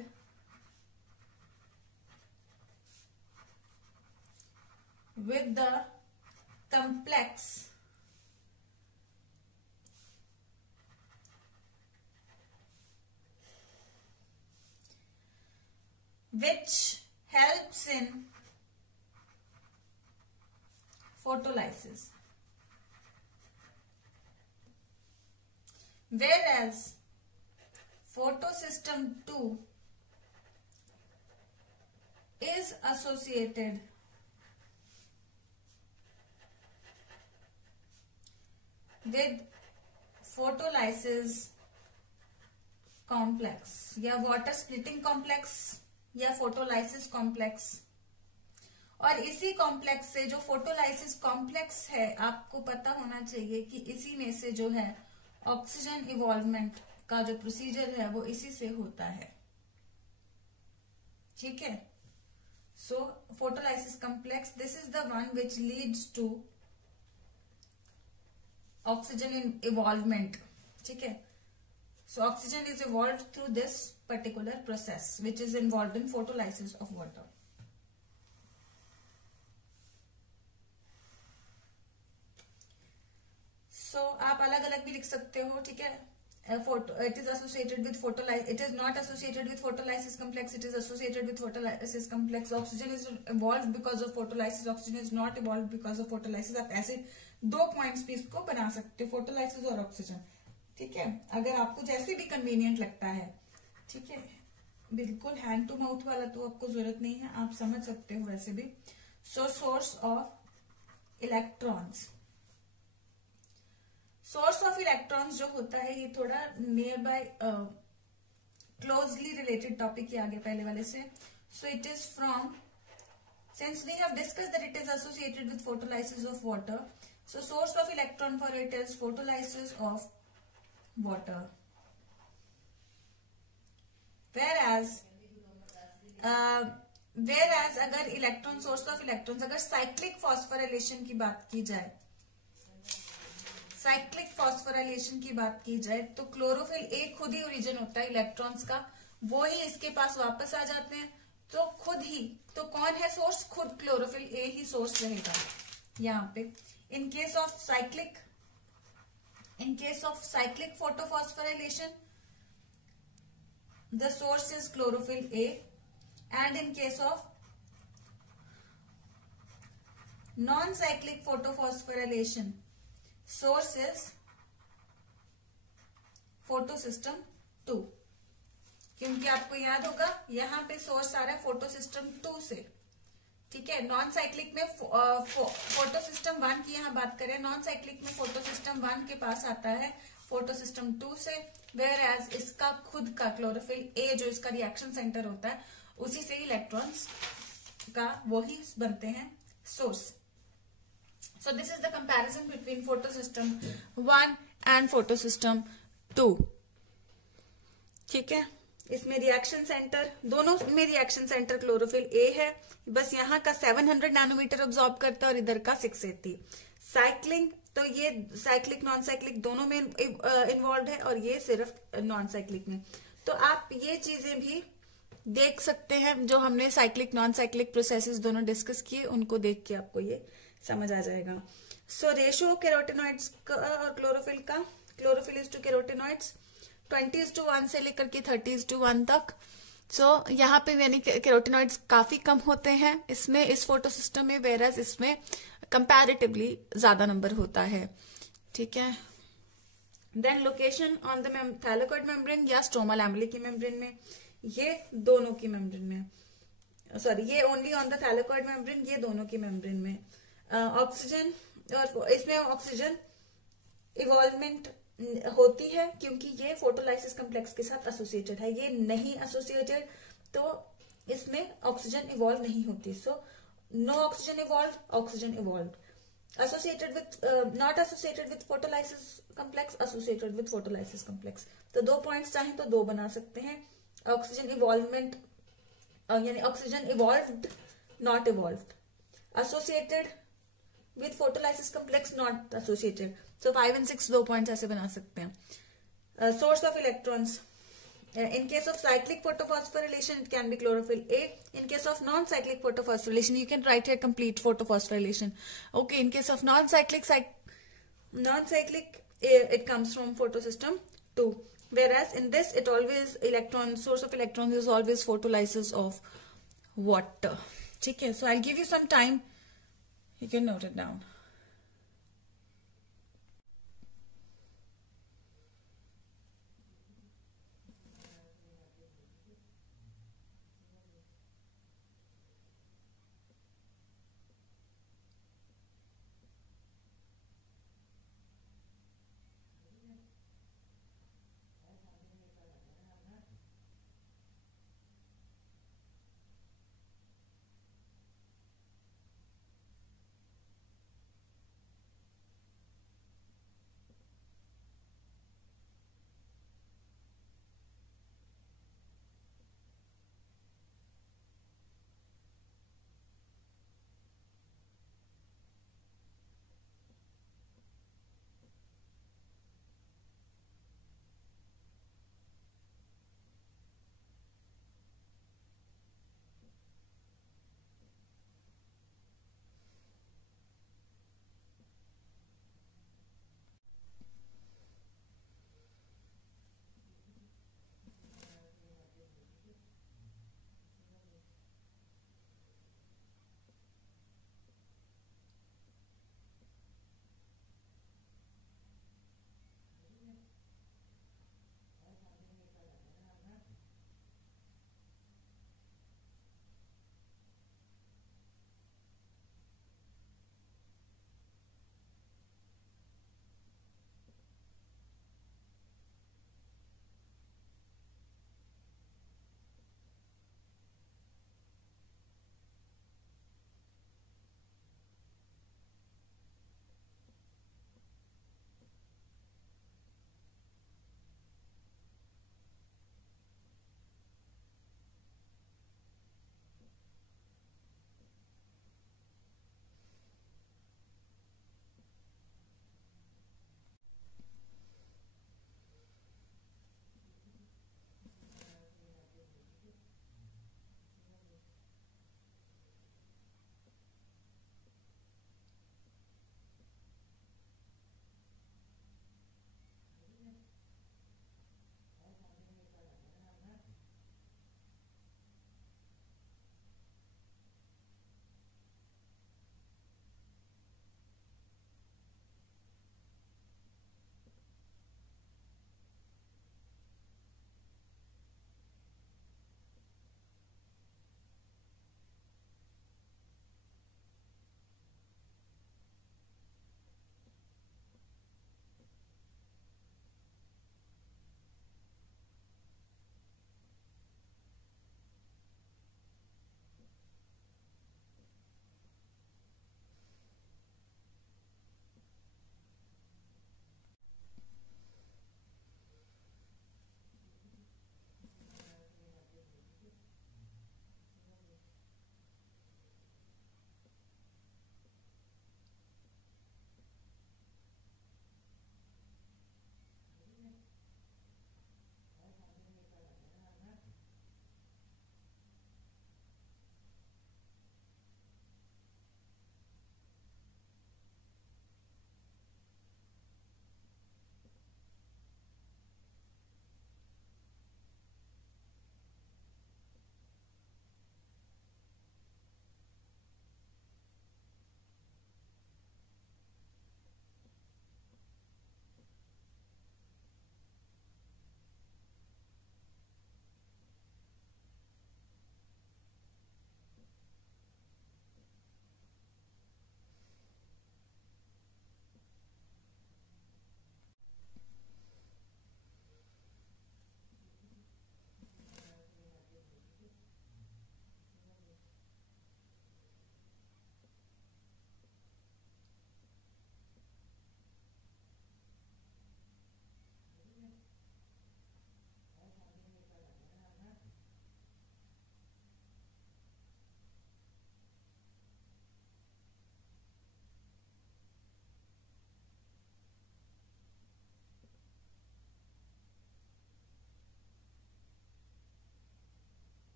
with the complex which helps in photolysis, whereas photosystem 2 is associated with photolysis complex या वाटर स्प्लिटिंग कॉम्प्लेक्स या फोटोलाइसिस कॉम्प्लेक्स। और इसी कॉम्प्लेक्स से जो फोटोलाइसिस कॉम्प्लेक्स है, आपको पता होना चाहिए कि इसी में से जो है ऑक्सीजन इवॉल्वमेंट का जो प्रोसीजर है वो इसी से होता है, ठीक है। So photolysis complex, this is the one which leads to oxygen in evolvement. ठीक है, so oxygen is evolved through this particular process which is involved in photolysis of water. So आप अलग अलग भी लिख सकते हो, ठीक है. It is associated with photolysis. It is not associated with photolysis complex. It is associated with photolysis complex. Oxygen is evolved because of photolysis. Oxygen is not evolved because of photolysis. आप ऐसे दो points भी इसको बना सकते हो, photolysis और oxygen. ठीक है, अगर आपको जैसे भी कन्वीनियंट लगता है. ठीक है, बिल्कुल हैंड टू माउथ वाला तो आपको जरूरत नहीं है, आप समझ सकते हो वैसे भी. So source of electrons. Source of electrons जो होता है ये थोड़ा near by closely related topic के आगे पहले वाले से. So it is from, since we have discuss that it is associated with photolysis of water, so source of electron for it is photolysis of water. whereas अगर electron, source of electrons, अगर cyclic phosphorylation की बात की जाए, cyclic phosphorylation की बात की जाए तो क्लोरोफिल ए खुद ही ओरिजिन होता है इलेक्ट्रॉन्स का, वो ही इसके पास वापस आ जाते हैं. तो खुद ही, तो कौन है सोर्स? खुद क्लोरोफिल ए ही सोर्स रहेगा यहाँ पे. In case of cyclic photophosphorylation the source is chlorophyll A, and in case of non cyclic photophosphorylation source is photosystem 2. क्योंकि आपको याद होगा यहाँ पे सोर्स आ रहा है फोटोसिस्टम 2 से. ठीक है, नॉन साइक्लिक में फोटोसिस्टम 1 की यहाँ बात करें, नॉन साइक्लिक में फोटोसिस्टम 1 के पास आता है फोटोसिस्टम 2 से, वेयर एज इसका खुद का क्लोरोफिल ए जो इसका रिएक्शन सेंटर होता है उसी से इलेक्ट्रॉन्स का वो ही बनते हैं source. So this is the comparison between photosystem 1 and photosystem 2. ठीक है, इसमें रिएक्शन सेंटर, दोनों में रिएक्शन सेंटर क्लोरोफिल ए है, बस यहाँ का 700 नैनोमीटर ऑब्जॉर्ब करता है और इधर का 680. साइक्लिंग, तो ये साइक्लिक नॉन साइक्लिक दोनों में इन्वॉल्व है और ये सिर्फ नॉन साइक्लिक में. तो आप ये चीजें भी देख सकते हैं जो हमने साइक्लिक नॉन साइक्लिक प्रोसेसेस दोनों डिस्कस किए, उनको देख के आपको ये समझ आ जाएगा. सो रेशियो कैरोटेनॉइड्स का और क्लोरोफिल का, क्लोरोफिल इज टू कैरोटेनॉइड्स 20:1 से लेकर के 30:1 तक. सो यहाँ पे यानी कैरोटेनॉइड्स काफी कम होते हैं इसमें, इस फोटोसिस्टम में, वेरस इसमें कंपैरेटिवली ज्यादा नंबर होता है. ठीक है, देन location on the thylakoid membrane या स्ट्रोमा लैमेलिया की मेम्ब्रेन में, ये दोनों की मेम्ब्रेन में, सॉरी ये only on the thylakoid membrane, ये दोनों की मेम्ब्रेन में. ऑक्सीजन, और इसमें ऑक्सीजन इवॉल्वमेंट होती है क्योंकि ये फोटोलाइसिस कम्प्लेक्स के साथ एसोसिएटेड है. ये नहीं एसोसिएटेड तो इसमें ऑक्सीजन इवॉल्व नहीं होती. So no oxygen evolve, oxygen evolve. Associated with, not associated with photolysis complex, associated with photolysis complex. तो दो पॉइंट्स चाहें तो दो बना सकते हैं. ऑक्सीजन इवॉल्वमेंट यानी oxygen evolved, not evolved. Associated with photolysis complex, not associated. So 5 and 6 दो पॉइंट्स ऐसे बना सकते हैं. Source of electrons, in case of cyclic photophosphorylation it can be chlorophyll A. In case of non-cyclic photophosphorylation you can write here complete photophosphorylation. Okay, in case of non-cyclic it comes from photosystem 2. Whereas in this it always source of electrons is always photolysis of water. ठीक है, so I'll give you some time. You can note it down.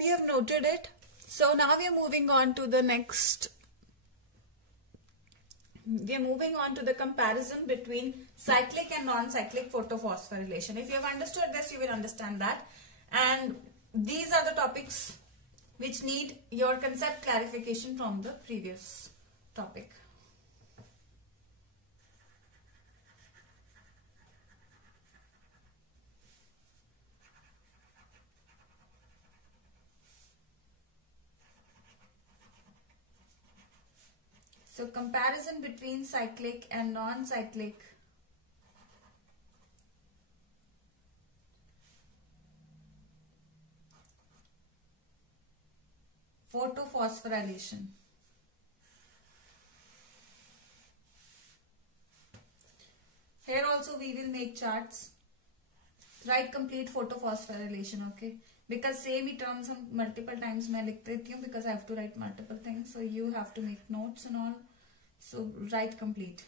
hope you have noted it. So now we are moving on to the next. We are moving on to the comparison between cyclic and non-cyclic photophosphorylation. If you have understood this, you will understand that. And these are the topics which need your concept clarification from the previous topic. So comparison between cyclic and non-cyclic photophosphorylation. Here also we will make charts. Write complete photophosphorylation, okay? Because same he terms हम multiple times मैं लिख देती हूँ because I have to write multiple things. So you have to make notes and all. So write complete.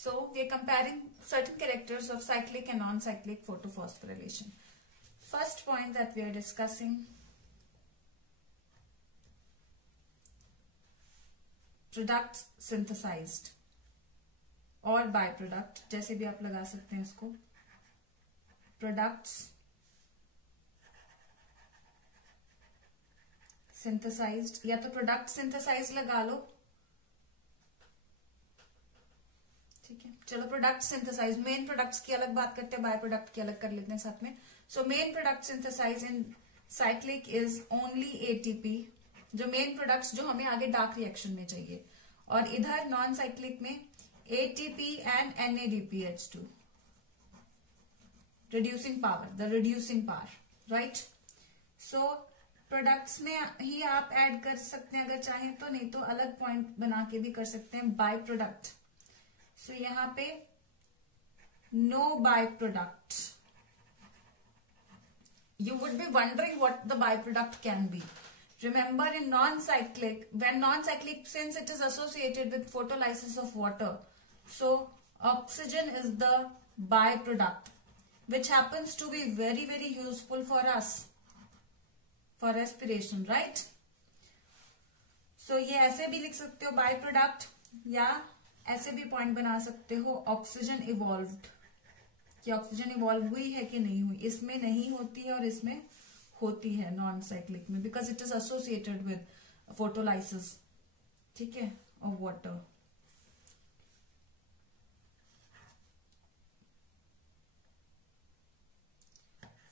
So we are comparing certain characters of cyclic and non-cyclic photophosphorylation. First point that we are discussing, products synthesized और byproduct, जैसे भी आप लगा सकते हैं इसको, products synthesized या तो product synthesized लगा लो, ठीक है. चलो प्रोडक्ट सिंथेसाइज, मेन प्रोडक्ट्स की अलग बात करते हैं, बाय प्रोडक्ट की अलग कर लेते हैं साथ में. So main product synthesize in cyclic is only ATP, जो मेन प्रोडक्ट्स जो हमें आगे डार्क रिएक्शन में चाहिए, और इधर नॉन साइक्लिक में ATP and NADPH2 reducing power, the reducing power, right. So products में ही आप ऐड कर सकते हैं अगर चाहें तो, नहीं तो अलग पॉइंट बना के भी कर सकते हैं बाय प्रोडक्ट. So यहाँ पे no byproduct. You would be wondering what the byproduct can be. Remember in non-cyclic, when non-cyclic, since it is associated with photolysis of water, so oxygen is the byproduct, which happens to be very, very useful for us, for respiration, right? So ये ऐसे भी लिख सकते हो byproduct, या ऐसे भी point बना सकते हो ऑक्सीजन इवॉल्व्ड, कि ऑक्सीजन इवॉल्व हुई है कि नहीं हुई. इसमें नहीं होती है और इसमें होती है नॉन साइक्लिक में, because it is associated with photolysis, ठीक है, of water.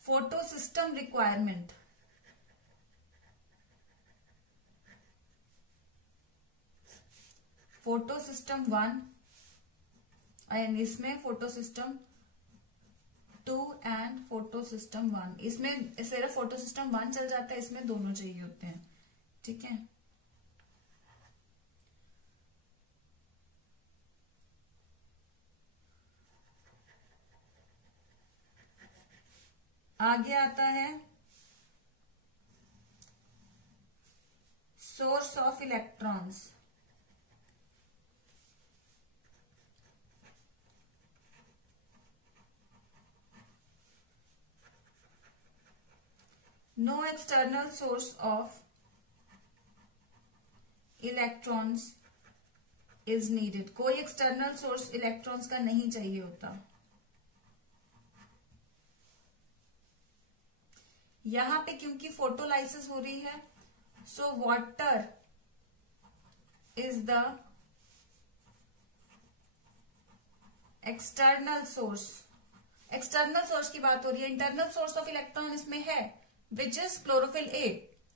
Photo system requirement, photo system 1 and इसमें photo system 2 and photo system 1. इसमें सिर्फ फोटो सिस्टम 1 चल जाता है, इसमें दोनों चाहिए होते हैं, ठीक है. आगे आता है source of electrons. No external source of electrons is needed. कोई एक्सटर्नल सोर्स इलेक्ट्रॉन्स का नहीं चाहिए होता. यहां पे क्योंकि फोटोलाइसिस हो रही है, so water is the external source. External source की बात हो रही है, इंटरनल सोर्स ऑफ इलेक्ट्रॉन इसमें है विच इज क्लोरोफिल ए।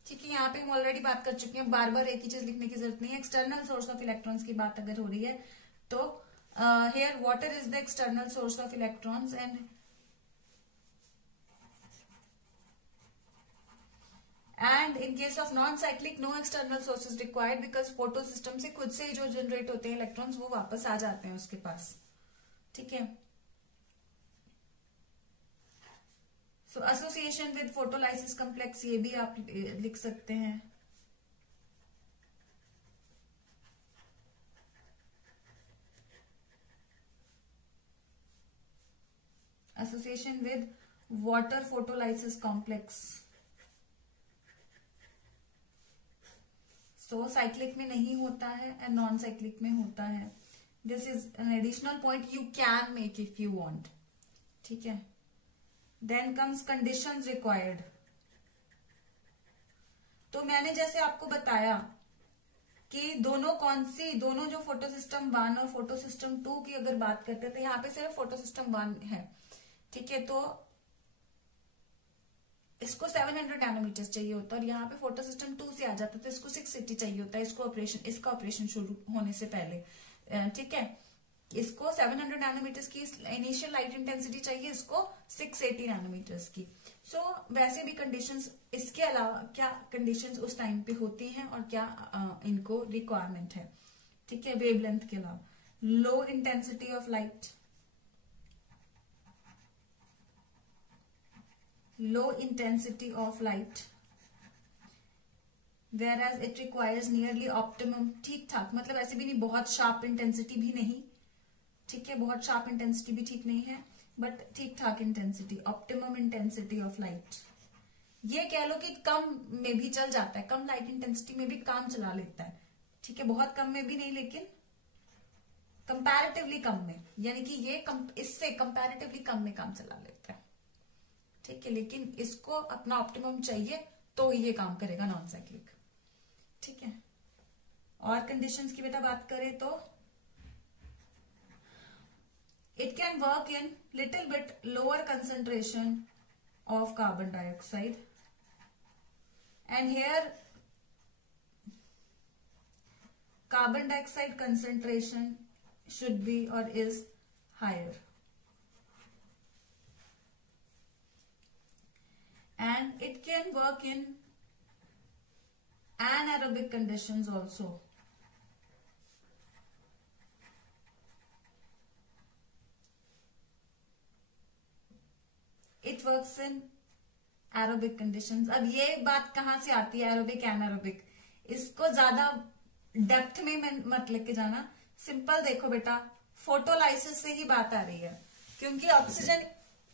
ठीक है, यहाँ पे हम ऑलरेडी बात कर चुके हैं, बार बार एक ही चीज लिखने की जरूरत नहीं है। एक्सटर्नल सोर्स ऑफ इलेक्ट्रॉन्स की बात अगर हो रही है तो here water is the external source of electrons and in case of non-cyclic no external source is required because photo system से खुद से ही जो जनरेट होते हैं इलेक्ट्रॉन्स वो वापस आ जाते हैं उसके पास। ठीक है, सो एसोसिएशन विद फोटोलाइसिस कॉम्प्लेक्स ये भी आप लिख सकते हैं। Association with water photolysis complex. तो साइक्लिक में नहीं होता है एंड नॉन साइक्लिक में होता है। This is an additional point you can make if you want. ठीक है, देन कम्स कंडीशंस रिक्वायर्ड। तो मैंने जैसे आपको बताया कि दोनों जो फोटो सिस्टम 1 और फोटो सिस्टम 2 की अगर बात करते हैं तो यहाँ पे सिर्फ फोटो सिस्टम 1 है। ठीक है, तो इसको 700 नैनोमीटर चाहिए होता है और यहाँ पे फोटो सिस्टम 2 से आ जाता है तो इसको 680 चाहिए होता है इसका ऑपरेशन शुरू होने से पहले। ठीक है, इसको 700 नैनोमीटर की इनिशियल लाइट इंटेंसिटी चाहिए, इसको 680 नैनोमीटर की। सो वैसे भी कंडीशंस, इसके अलावा क्या कंडीशंस उस टाइम पे होती हैं और क्या इनको रिक्वायरमेंट है। ठीक है, वेवलेंथ के अलावा low intensity of light, low intensity of light whereas it requires nearly optimum। ठीक ठाक, मतलब ऐसे भी नहीं, बहुत शार्प इंटेंसिटी भी नहीं। ठीक है, बहुत शार्प इंटेंसिटी भी ठीक नहीं है बट ठीक ठाक intensity, optimum intensity of light. ये कह लो कि कम में भी चल जाता है, कम लाइट इंटेंसिटी में भी काम चला लेता है। ठीक है, बहुत कम में भी नहीं लेकिन कंपैरेटिवली कम में, यानी कि ये इससे कंपैरेटिवली कम में काम चला लेता है। ठीक है, लेकिन इसको अपना ऑप्टिमम चाहिए तो ये काम करेगा नॉन साइक्लिक। ठीक है, और कंडीशंस की बेटा बात करें तो it can work in little bit lower concentration of carbon dioxide and here carbon dioxide concentration should be और is higher and it can work in anaerobic conditions also। It works in aerobic conditions। अब ये बात कहां से आती है aerobic anaerobic, इसको ज्यादा डेप्थ में मत लेके जाना। सिंपल देखो बेटा, फोटोलाइसिस से ही बात आ रही है क्योंकि ऑक्सीजन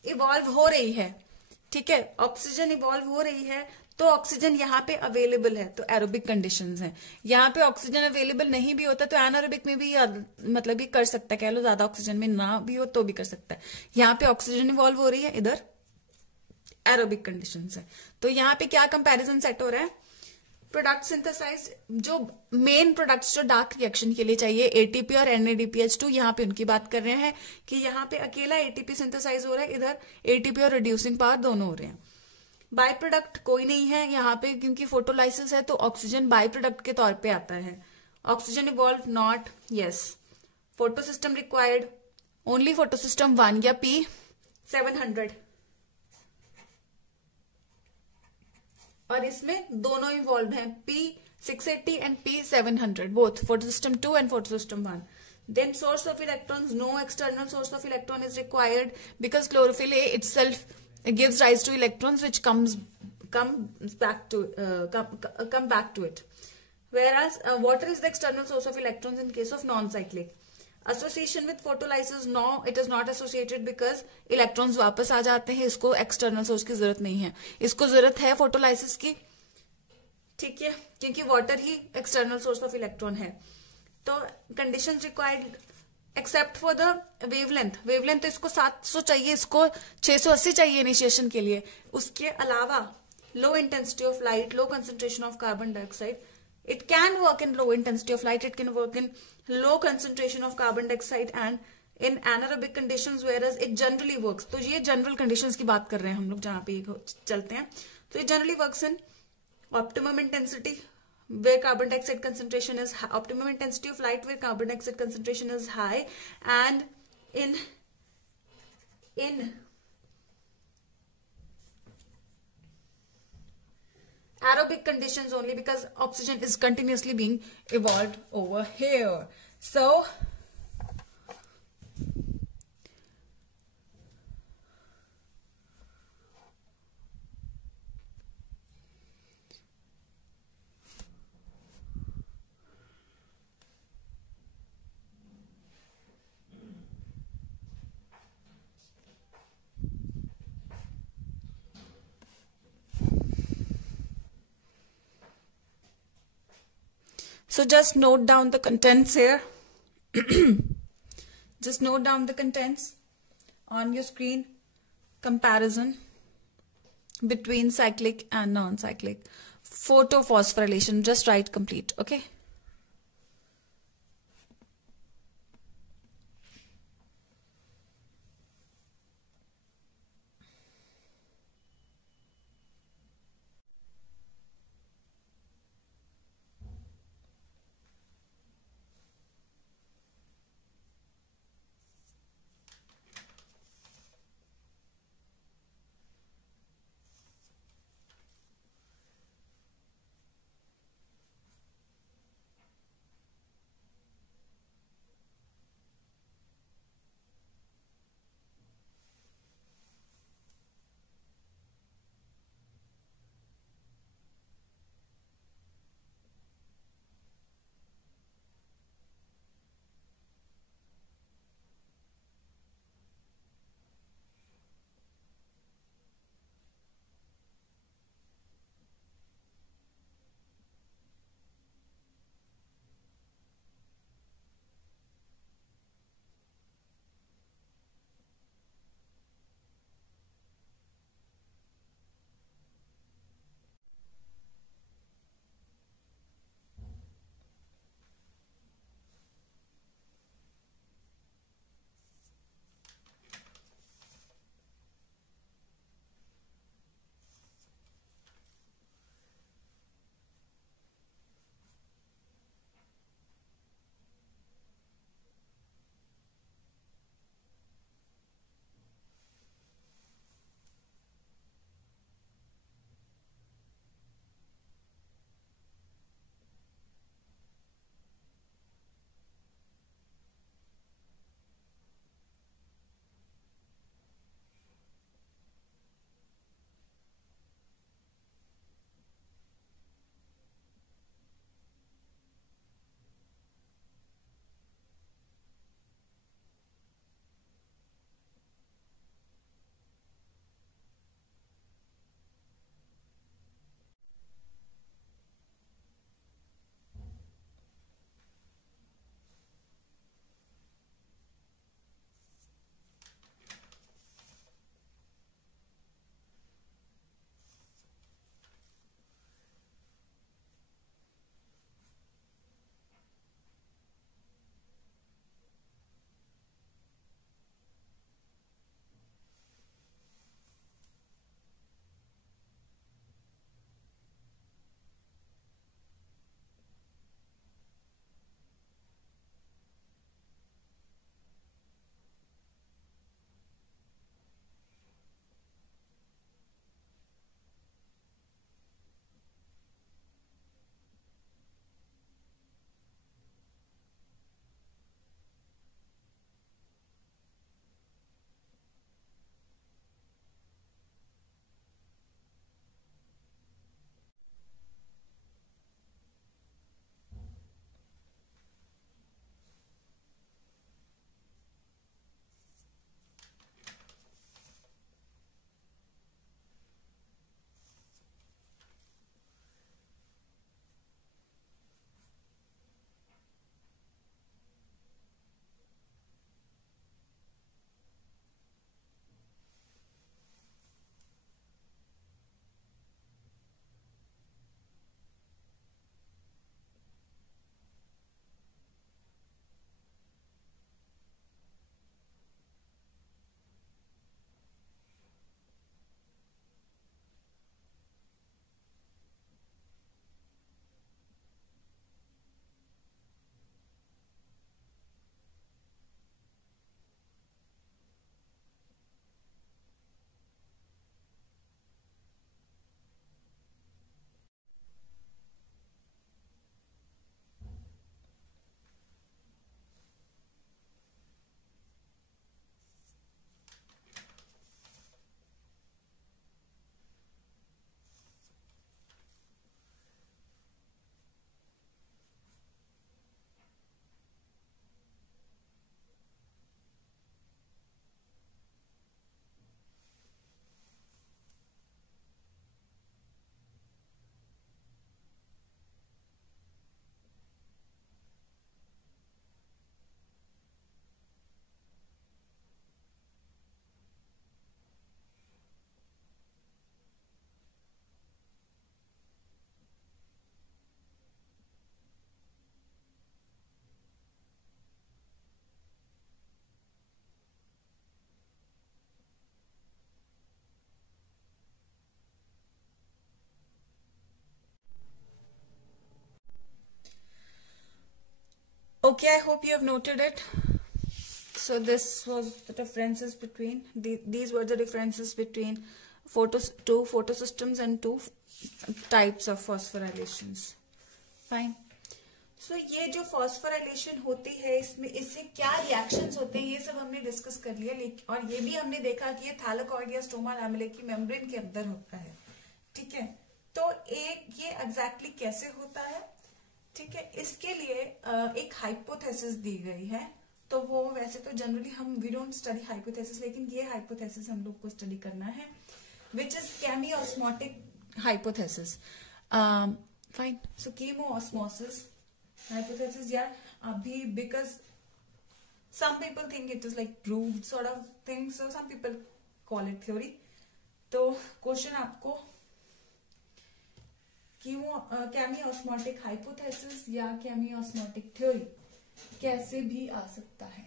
इवॉल्व हो रही है। ठीक है, ऑक्सीजन इवॉल्व हो रही है तो ऑक्सीजन यहाँ पे अवेलेबल है तो एरोबिक कंडीशंस हैं। यहाँ पे ऑक्सीजन अवेलेबल नहीं भी होता तो एनारोबिक में भी मतलब ये कर सकता है, कह लो ज्यादा ऑक्सीजन में ना भी हो तो भी कर सकता है। यहाँ पे ऑक्सीजन इवॉल्व हो रही है, इधर एरोबिक कंडीशंस है। तो यहाँ पे क्या कंपैरिजन सेट हो रहा है, प्रोडक्ट सिंथेसाइज, जो मेन प्रोडक्ट्स जो डार्क रिएक्शन के लिए चाहिए एटीपी और NADPH2, यहाँ पे उनकी बात कर रहे हैं कि यहाँ पे अकेला एटीपी सिंथेसाइज हो रहा है, इधर एटीपी और रिड्यूसिंग पावर दोनों हो रहे हैं। बाय प्रोडक्ट कोई नहीं है यहाँ पे क्योंकि फोटोलाइसिस है तो ऑक्सीजन बाय प्रोडक्ट के तौर पे आता है। Oxygen evolve not, yes. Photo system required only photo system 1 या P700 और इसमें दोनों इन्वॉल्व हैं, P680 and P700 both photo system 2 and photo system 1। Then source of electrons, no external source of electron is required because chlorophyll A itself gives rise to electrons which come back to it. Whereas water is the external source of electrons in case of non-cyclic. Association with photolysis, no, it is not associated because electrons वापस आ जाते हैं, इसको external source की जरूरत नहीं है, इसको जरूरत है photolysis की। ठीक है, क्योंकि water he external source of electron है। तो conditions required except for the wavelength तो इसको 700 चाहिए, इसको 680 चाहिए इनिशिएशन के लिए। उसके अलावा low intensity of light, low concentration of carbon dioxide. It can work in low intensity of light, it can work in low concentration of carbon dioxide and in anaerobic conditions, whereas it generally works. तो ये general conditions की बात कर रहे हैं हम लोग जहां पे चलते हैं. तो it generally works in optimum intensity where carbon dioxide concentration is high, optimum intensity of light where carbon dioxide concentration is high, and in aerobic conditions only, because oxygen is continuously being evolved over here. So just note down the contents here. Just note down the contents on your screen. Comparison between cyclic and non-cyclic photophosphorylation. Just write complete, okay? Okay, I hope you have noted it. So this was the differences between these were the differences between two photo systems and two types of phosphorylations. Fine. So ये जो phosphorylation होती है इसमें इससे क्या reactions होते हैं ये सब हमने डिस्कस कर लिया, और ये भी हमने देखा कि ये थैलेकॉइड या स्ट्रोमा लैमेला की मेम्ब्रेन के अंदर होता है। ठीक है, तो ये एग्जैक्टली कैसे होता है, ठीक है, इसके लिए एक हाइपोथेसिस दी गई है। तो वो वैसे तो जनरली हम वी डोंट स्टडी हाइपोथेसिस, लेकिन ये हाइपोथेसिस हम लोग को स्टडी करना है, which is chemiosmotic hypothesis. Fine, so chemiosmosis hypothesis, yeah, abhi, because some people think it is like proved sort of thing, so some people call it theory. तो question आपको केमियोस्मोटिक hypothesis या केमियोस्मोटिक theory कैसे भी आ सकता है।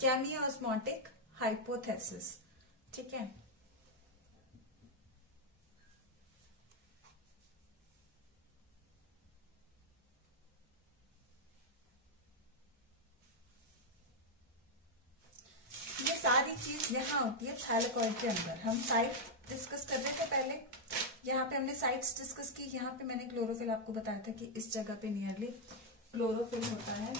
केमियोस्मोटिक hypothesis, ठीक है। ये सारी चीज यहाँ होती है थैलेकॉइड के अंदर। हम साइट डिस्कस कर रहे थे पहले, यहाँ पे हमने साइट्स डिस्कस की। यहाँ पे मैंने क्लोरोफिल आपको बताया था कि इस जगह पे नियरली क्लोरोफिल होता है।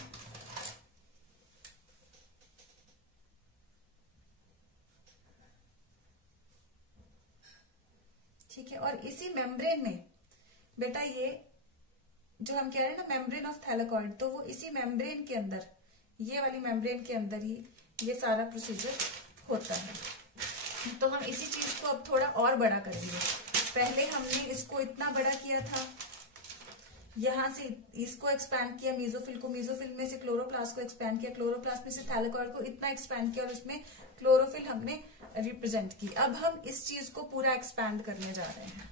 ठीक है, और इसी मेम्ब्रेन में बेटा ये जो हम कह रहे हैं ना मेम्ब्रेन ऑफ थैलेकॉइड, तो वो इसी मेम्ब्रेन के अंदर, ये वाली मेम्ब्रेन के अंदर ही ये सारा प्रोसीजर होता है। तो हम इसी चीज को अब थोड़ा और बड़ा करेंगे। पहले हमने इसको इतना बड़ा किया था, यहां से इसको एक्सपैंड किया, मीजोफिल को, मीजोफिल में से क्लोरोप्लास्ट को एक्सपैंड किया, क्लोरोप्लास्ट में से थैलेकॉइड को इतना एक्सपैंड किया, और इसमें क्लोरोफिल हमने रिप्रेजेंट की। अब हम इस चीज को पूरा एक्सपैंड करने जा रहे हैं।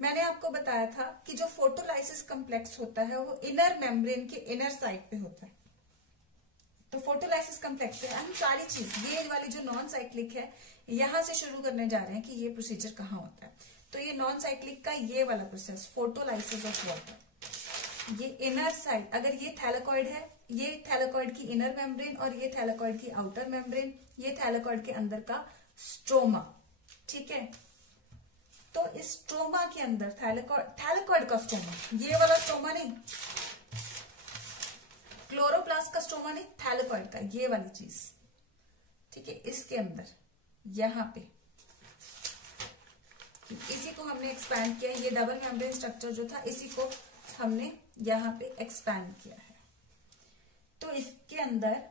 मैंने आपको बताया था कि जो फोटोलाइसिस कॉम्प्लेक्स होता है वो इनर मेम्ब्रेन के इनर साइड पे होता है। तो फोटोलाइसिस कॉम्प्लेक्स से हम सारी चीज, ये वाली जो नॉन साइक्लिक है, यहां से शुरू करने जा रहे हैं कि ये प्रोसीजर कहाँ होता है। तो ये नॉन साइक्लिक का ये वाला प्रोसेस, फोटोलाइसिस ऑफ वाटर, ये इनर साइड, अगर ये थैलेकॉइड है, ये थैलेकॉइड की इनर मेम्ब्रेन और ये थैलेकॉइड की आउटर मेम्ब्रेन, ये थैलेकॉइड के अंदर का स्ट्रोमा, ठीक है। तो इस स्ट्रोमा के अंदर थैलेकॉइड का स्ट्रोमा, ये वाला स्ट्रोमा नहीं, क्लोरोप्लास्ट का स्ट्रोमा नहीं, थैलेपॉइड का, ये वाली चीज, ठीक है, इसके अंदर यहां पे इसी को हमने एक्सपैंड किया। ये डबल मेम्ब्रेन स्ट्रक्चर जो था इसी को हमने यहां पे एक्सपैंड किया है। तो इसके अंदर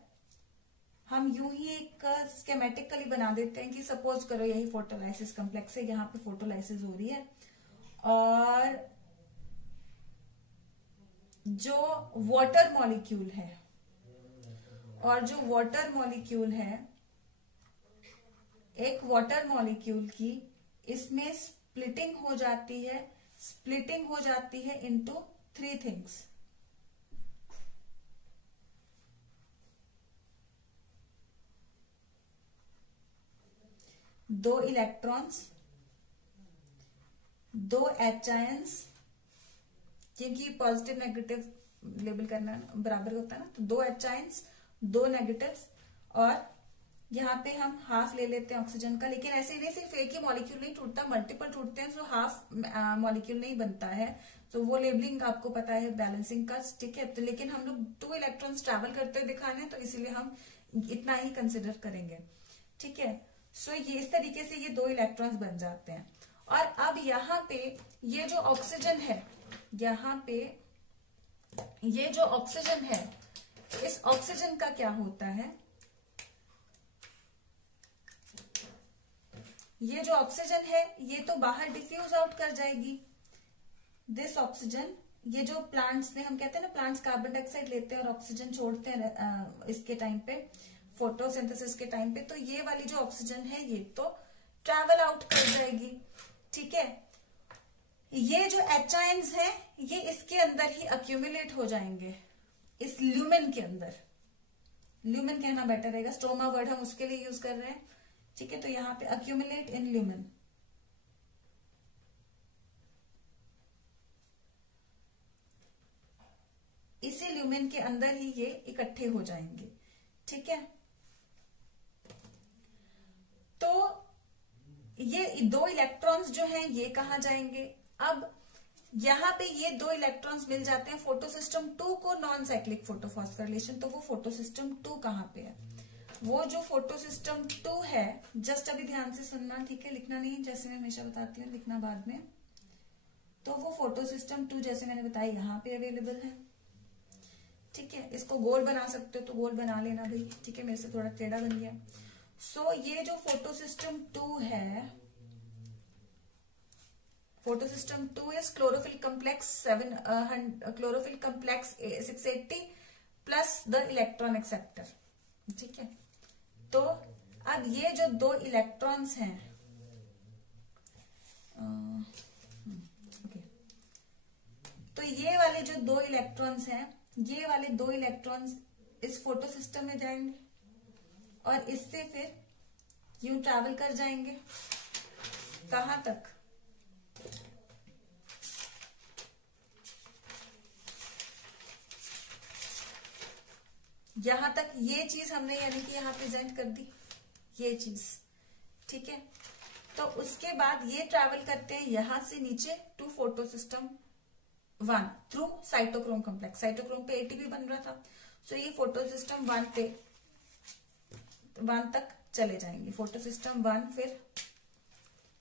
हम यूं ही एक स्केमेटिकली बना देते हैं कि सपोज करो यही फोटोलाइसिस कॉम्प्लेक्स है, यहाँ पे फोटोलाइसिस हो रही है और जो वाटर मॉलिक्यूल है एक वाटर मॉलिक्यूल की इसमें स्प्लिटिंग हो जाती है इनटू 3 थिंग्स। दो इलेक्ट्रॉन्स, 2 एच आयंस, क्योंकि पॉजिटिव नेगेटिव लेबल करना बराबर होता है ना, तो 2 एच आयंस, 2 नेगेटिव्स, और यहाँ पे हम हाफ ले लेते हैं ऑक्सीजन का। लेकिन ऐसे नहीं, सिर्फ एक ही मॉलिक्यूल नहीं टूटता, मल्टीपल टूटते हैं, तो हाफ मॉलिक्यूल नहीं बनता है। तो वो लेबलिंग आपको पता है बैलेंसिंग का, ठीक है। तो लेकिन हम लोग 2 इलेक्ट्रॉन्स ट्रैवल करते हुए दिखाने हैं, तो इसीलिए हम इतना ही कंसिडर करेंगे, ठीक है। सो ये इस तरीके से ये 2 इलेक्ट्रॉन्स बन जाते हैं। और अब यहाँ पे ये जो ऑक्सीजन है, यहाँ पे ये जो ऑक्सीजन है, इस ऑक्सीजन का क्या होता है, ये जो ऑक्सीजन है ये तो बाहर डिफ्यूज आउट कर जाएगी। दिस ऑक्सीजन, ये जो प्लांट्स में हम कहते हैं ना, प्लांट्स कार्बन डाइऑक्साइड लेते हैं और ऑक्सीजन छोड़ते हैं इसके टाइम पे, फोटोसिंथेसिस के टाइम पे, तो ये वाली जो ऑक्सीजन है ये तो ट्रैवल आउट कर जाएगी, ठीक है। ये जो एच आयंस है ये इसके अंदर ही अक्यूमुलेट हो जाएंगे, इस ल्यूमेन के अंदर। ल्यूमेन कहना बेटर रहेगा, स्ट्रोमा वर्ड हम उसके लिए यूज कर रहे हैं, ठीक है। तो यहां पे अक्यूमुलेट इन ल्यूमेन, इसी ल्यूमेन के अंदर ही ये इकट्ठे हो जाएंगे, ठीक है। तो ये 2 इलेक्ट्रॉन्स जो हैं ये कहाँ जाएंगे। अब यहाँ पे ये 2 इलेक्ट्रॉन्स मिल जाते हैं फोटोसिस्टम 2 को, नॉन साइक्लिक फोटोफॉस्फोराइलेशन। तो वो फोटोसिस्टम 2 कहाँ पे है, वो जो फोटोसिस्टम 2 है, जस्ट अभी ध्यान से सुनना, ठीक है, लिखना नहीं, जैसे मैं हमेशा बताती हूँ, लिखना बाद में। तो वो फोटोसिस्टम 2 जैसे मैंने बताया यहाँ पे अवेलेबल है, ठीक है। इसको गोल बना सकते हो तो गोल बना लेना भाई, ठीक है, मेरे से थोड़ा टेढ़ा बन गया। सो ये जो फोटोसिस्टम 2 है, photosystem 2 is chlorophyll complex 680 plus the electron acceptor, ठीक है। तो अब ये जो 2 इलेक्ट्रॉन्स हैं, तो ये वाले जो 2 इलेक्ट्रॉन्स हैं, ये वाले 2 इलेक्ट्रॉन्स इस फोटोसिस्टम में जाएंगे और इससे फिर यूं ट्रैवल कर जाएंगे कहां तक, यहां तक। ये चीज हमने यानी कि यहां प्रेजेंट कर दी, ये चीज, ठीक है। तो उसके बाद ये ट्रैवल करते हैं यहां से नीचे to photosystem 1 through cytochrome complex. Cytochrome पे एटीपी बन रहा था, सो ये फोटोसिस्टम 1 पे 1 तक चले जाएंगे। फोटोसिस्टम 1 फिर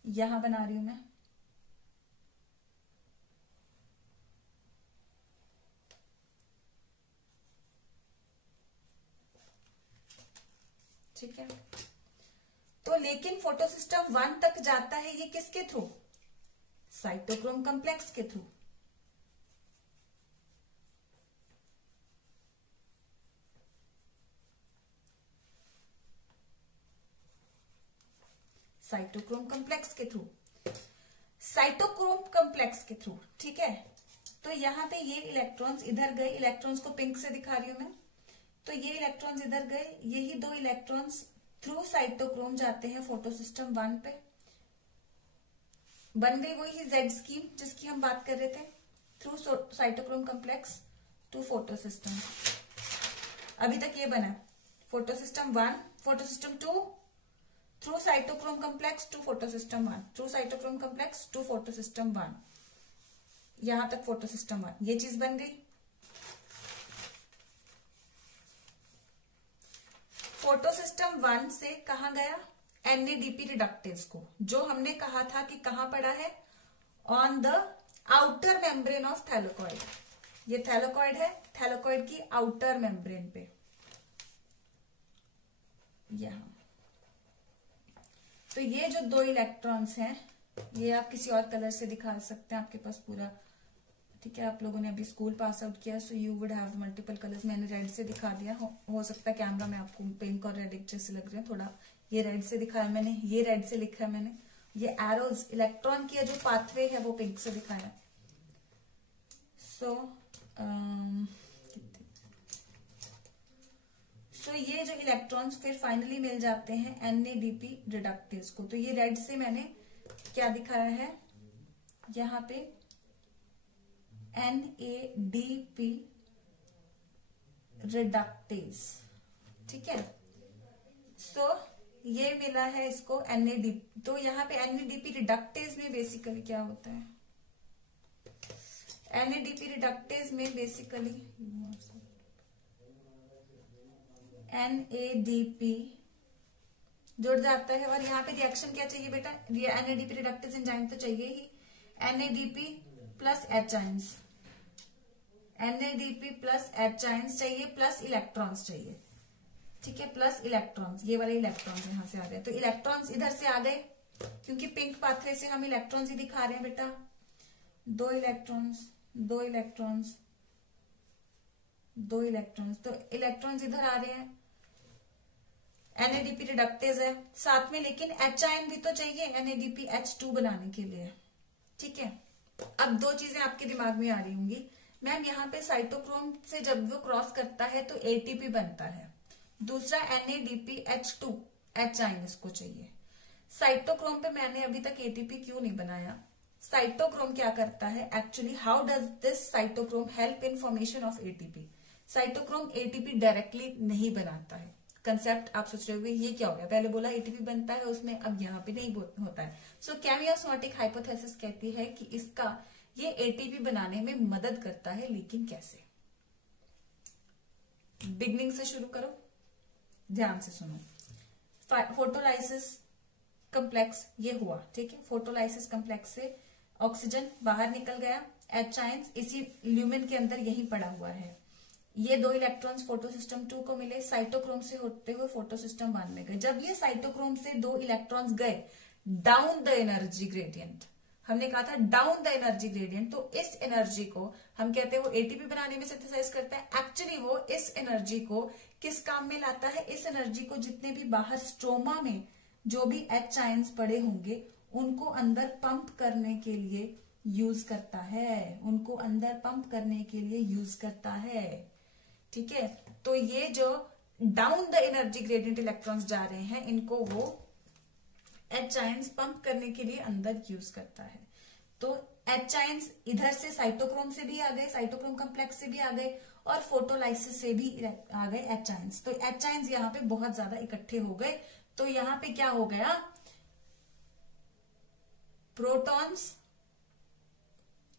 यहां बना रही हूं मैं, ठीक है। तो लेकिन फोटोसिस्टम 1 तक जाता है ये किसके थ्रू, साइटोक्रोम कॉम्प्लेक्स के थ्रू। साइटोक्रोम कॉम्प्लेक्स के थ्रू, साइटोक्रोम कॉम्प्लेक्स के थ्रू, ठीक है। तो यहां पे ये इलेक्ट्रॉन्स इधर गए, इलेक्ट्रॉन्स को पिंक से दिखा रही हूं मैं। तो ये इलेक्ट्रॉन्स इधर गए, यही 2 इलेक्ट्रॉन्स थ्रू साइटोक्रोम जाते हैं फोटोसिस्टम 1 पे। बन गई वही जेड स्कीम जिसकी हम बात कर रहे थे, through cytochrome complex to photosystem. अभी तक ये बना photosystem 1, photosystem 2 through cytochrome complex to photosystem 1, through cytochrome complex to photosystem 1, यहां तक फोटोसिस्टम 1, ये चीज बन गई। फोटो सिस्टम 1 से कहा गया, NADP रिडक्टेज को, जो हमने कहा था कि कहां पड़ा है, on the outer membrane of thylakoid. ये थैलेकॉइड है, थैलेकॉइड की आउटर मेम्ब्रेन पे यहां। तो ये जो 2 इलेक्ट्रॉन्स हैं, ये आप किसी और कलर से दिखा सकते हैं, आपके पास पूरा, ठीक है, आप लोगों ने अभी स्कूल पास आउट किया, so you would have multiple colours. मैंने रेड से दिखा दिया, हो सकता है कैमरा में आपको पिंक और रेड जैसे लग रहे हैं, थोड़ा ये रेड से दिखाया मैंने, ये रेड से लिखा है मैंने, ये एरोज इलेक्ट्रॉन की जो पाथवे है वो पिंक से दिखाया। सो ये जो इलेक्ट्रॉन्स फिर फाइनली मिल जाते हैं NADP रिडक्टेज को। तो ये रेड से मैंने क्या दिखाया है यहां पे, NADP रिडक्टेज, ठीक है। सो ये मिला है इसको NADP। तो यहाँ पे NADP रिडक्टेज में बेसिकली क्या होता है, NADP रिडक्टेज में बेसिकली NADP जुड़ जाता है, और यहाँ पे रिएक्शन क्या चाहिए बेटा, NADP रिडक्टेज एंजाइम तो चाहिए ही, NADP plus H ions, NADP plus H ions चाहिए, प्लस इलेक्ट्रॉन्स चाहिए, ठीक है, प्लस इलेक्ट्रॉन्स, ये वाले इलेक्ट्रॉन्स यहां से आ गए। तो इलेक्ट्रॉन्स इधर से आ गए, क्योंकि पिंक पाथवे से हम इलेक्ट्रॉन्स ही दिखा रहे हैं बेटा, 2 इलेक्ट्रॉन्स, 2 इलेक्ट्रॉन्स, 2 इलेक्ट्रॉन्स, तो इलेक्ट्रॉन्स इधर आ रहे हैं, NADP रिडक्टेज है साथ में, लेकिन H आयन भी तो चाहिए NADP H2 बनाने के लिए, ठीक है। अब 2 चीजें आपके दिमाग में आ रही होंगी, मैम यहाँ पे साइटोक्रोम से जब वो क्रॉस करता है तो ATP बनता है, दूसरा NADP H2 H आयन इसको चाहिए। साइटोक्रोम पे मैंने अभी तक ATP क्यों नहीं बनाया, साइटोक्रोम क्या करता है actually, how does this cytochrome help in formation of ATP। Cytochrome ATP directly नहीं बनाता है, कंसेप्ट आप सोच रहे होंगे ये क्या हो गया, पहले बोला ATP बनता है उसमें, अब यहाँ पे नहीं होता है। सो कैमियोस्मोटिक हाइपोथेसिस कहती है कि इसका ये ATP बनाने में मदद करता है, लेकिन कैसे। बिगनिंग से शुरू करो, ध्यान से सुनो। फोटोलाइसिस कम्प्लेक्स ये हुआ, ठीक है, फोटोलाइसिस कम्प्लेक्स से ऑक्सीजन बाहर निकल गया, H आयंस इसी ल्यूमेन के अंदर यही पड़ा हुआ है, ये 2 इलेक्ट्रॉन्स फोटोसिस्टम 2 को मिले, साइटोक्रोम से होते हुए फोटोसिस्टम 1 में गए। जब ये साइटोक्रोम से 2 इलेक्ट्रॉन्स गए डाउन द एनर्जी ग्रेडियंट, हमने कहा था डाउन द एनर्जी ग्रेडियंट, तो इस एनर्जी को हम कहते हैं वो ATP बनाने में सिंथेसाइज करता है, एक्चुअली वो इस एनर्जी को किस काम में लाता है, इस एनर्जी को जितने भी बाहर स्ट्रोमा में जो भी H आयंस पड़े होंगे उनको अंदर पंप करने के लिए यूज करता है, उनको अंदर पंप करने के लिए यूज करता है, ठीक है। तो ये जो down the energy gradient electrons जा रहे हैं, इनको वो H आयंस पंप करने के लिए अंदर यूज करता है। तो H आयंस इधर से साइटोक्रोम से भी आ गए, साइटोक्रोम कम्प्लेक्स से भी आ गए, और फोटोलाइसिस से भी आ गए H आयंस। तो H आयंस यहाँ पे बहुत ज्यादा इकट्ठे हो गए, तो यहाँ पे क्या हो गया,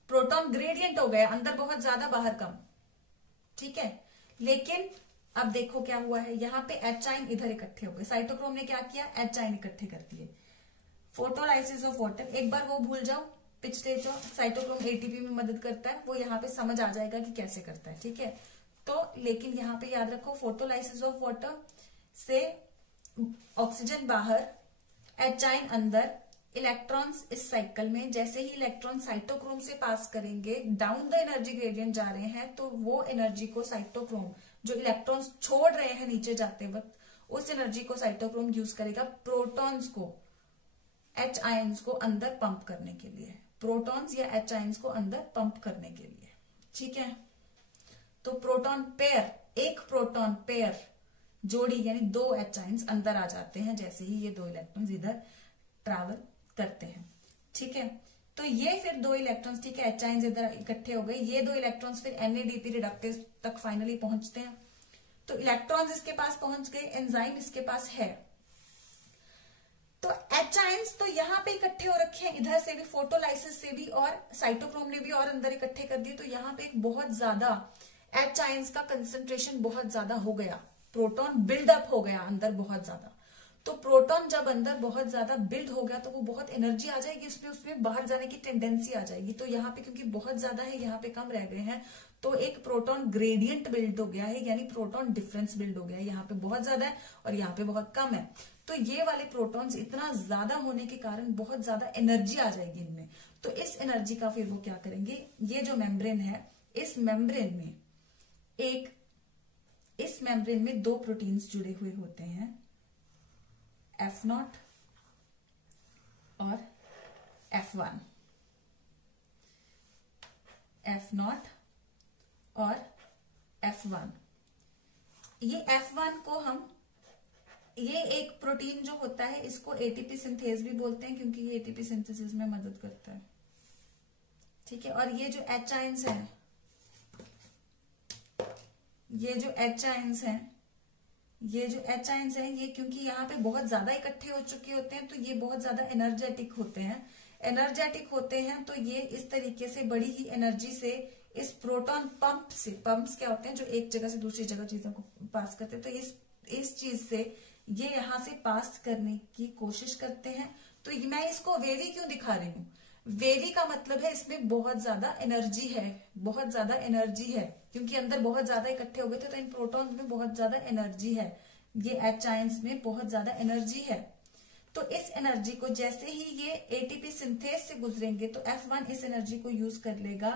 प्रोटॉन ग्रेडियंट हो गया, अंदर बहुत ज्यादा बाहर कम, ठीक है। लेकिन अब देखो क्या हुआ है, यहाँ पे H आयन इधर इकट्ठे हो गए, साइटोक्रोम ने क्या किया, H आयन इकट्ठे कर दिए। फोटोलाइसिस ऑफ वाटर, एक बार वो भूल जाओ, पिछले जो साइटोक्रोम ATP में मदद करता है वो यहाँ पे समझ आ जाएगा कि कैसे करता है, ठीक है। तो लेकिन यहाँ पे याद रखो, फोटोलाइसिस ऑफ वाटर से ऑक्सीजन बाहर, H आयन अंदर, इलेक्ट्रॉन्स इस साइकिल में, जैसे ही इलेक्ट्रॉन साइटोक्रोम से पास करेंगे डाउन द एनर्जी ग्रेडियंट जा रहे हैं, तो वो एनर्जी को साइटोक्रोम, जो इलेक्ट्रॉन्स छोड़ रहे हैं नीचे जाते वक्त, उस एनर्जी को साइटोक्रोम यूज करेगा प्रोटॉन्स को, H आयंस को अंदर पंप करने के लिए, प्रोटॉन्स या H आयंस को अंदर पंप करने के लिए, ठीक है। तो प्रोटॉन पेयर, एक प्रोटॉन पेयर जोड़ी यानी 2 H आयंस अंदर आ जाते हैं जैसे ही ये 2 इलेक्ट्रॉन्स इधर ट्रैवल करते हैं, ठीक है। तो ये फिर 2 इलेक्ट्रॉन्स, ठीक है, H आयंस इधर इकट्ठे हो गए, ये 2 इलेक्ट्रॉन्स फिर NADP रिडक्टेज तक फाइनली पहुंचते हैं। तो इलेक्ट्रॉन्स इसके पास पहुंच गए, एंजाइम इसके पास है, तो H आयंस तो यहाँ पे इकट्ठे हो रखे हैं, इधर से भी फोटोलाइसिस से भी, और साइटोक्रोम ने भी और अंदर इकट्ठे कर दिए, तो यहाँ पे एक बहुत ज्यादा H आयंस का कंसंट्रेशन बहुत ज्यादा हो गया, प्रोटॉन बिल्डअप हो गया अंदर बहुत ज्यादा। तो प्रोटॉन जब अंदर बहुत ज्यादा बिल्ड हो गया तो वो बहुत एनर्जी आ जाएगी उसमें बाहर जाने की टेंडेंसी आ जाएगी। तो यहाँ पे क्योंकि बहुत ज्यादा है, यहाँ पे कम रह गए हैं, तो एक प्रोटॉन ग्रेडियंट बिल्ड हो गया है, यानी प्रोटॉन डिफरेंस बिल्ड हो गया है। यहाँ पे बहुत ज्यादा है और यहाँ पे बहुत कम है। तो ये वाले प्रोटॉन्स इतना ज्यादा होने के कारण बहुत ज्यादा एनर्जी आ जाएगी इनमें। तो इस एनर्जी का फिर वो क्या करेंगे, ये जो मेम्ब्रेन है, इस मेम्ब्रेन में दो प्रोटीन्स जुड़े हुए होते हैं, F0 और F1। F0 और F1। ये F1 को हम, ये एक प्रोटीन जो होता है इसको एटीपी सिंथेज भी बोलते हैं, क्योंकि ये एटीपी सिंथेसिस में मदद करता है। ठीक है, और ये जो H आयंस है, ये जो H आयंस हैं, ये क्योंकि यहाँ पे बहुत ज्यादा इकट्ठे हो चुके होते हैं तो ये बहुत ज्यादा एनर्जेटिक होते हैं। तो ये इस तरीके से बड़ी ही एनर्जी से इस प्रोटॉन पंप्स क्या होते हैं जो एक जगह से दूसरी जगह चीजों को पास करते हैं, तो इस चीज से ये यहाँ से पास करने की कोशिश करते हैं। तो मैं इसको वेवी क्यों दिखा रही हूँ, वेवी का मतलब है इसमें बहुत ज्यादा एनर्जी है, क्योंकि अंदर बहुत ज्यादा इकट्ठे हो गए थे तो इन प्रोटॉन्स में बहुत ज्यादा एनर्जी है, ये H आयंस में बहुत ज्यादा एनर्जी है। तो इस एनर्जी को जैसे ही ये एटीपी सिंथेज से गुजरेंगे तो F1 इस एनर्जी को यूज कर लेगा,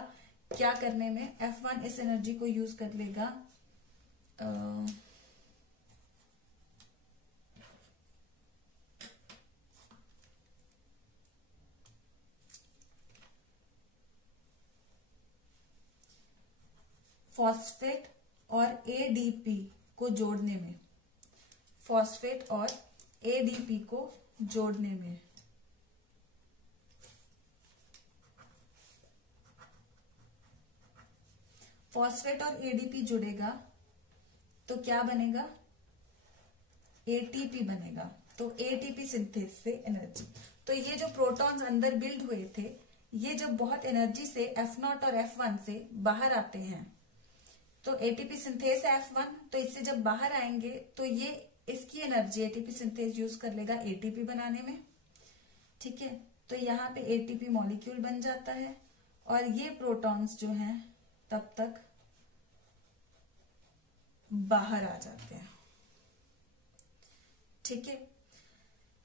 क्या करने में, F1 इस एनर्जी को यूज कर लेगा फॉस्फेट और एडीपी को जोड़ने में, फॉस्फेट और एडीपी को जोड़ने में। फॉस्फेट और एडीपी जुड़ेगा तो क्या बनेगा, एटीपी बनेगा। तो एटीपी सिंथेज से एनर्जी, तो ये जो प्रोटॉन्स अंदर बिल्ड हुए थे, ये जब बहुत एनर्जी से F0 और F1 से बाहर आते हैं, तो एटीपी सिंथेज है F1, तो इससे जब बाहर आएंगे तो ये इसकी एनर्जी एटीपी सिंथेज यूज कर लेगा एटीपी बनाने में। ठीक है, तो यहाँ पे एटीपी मॉलिक्यूल बन जाता है और ये प्रोटॉन्स जो हैं तब तक बाहर आ जाते हैं। ठीक है,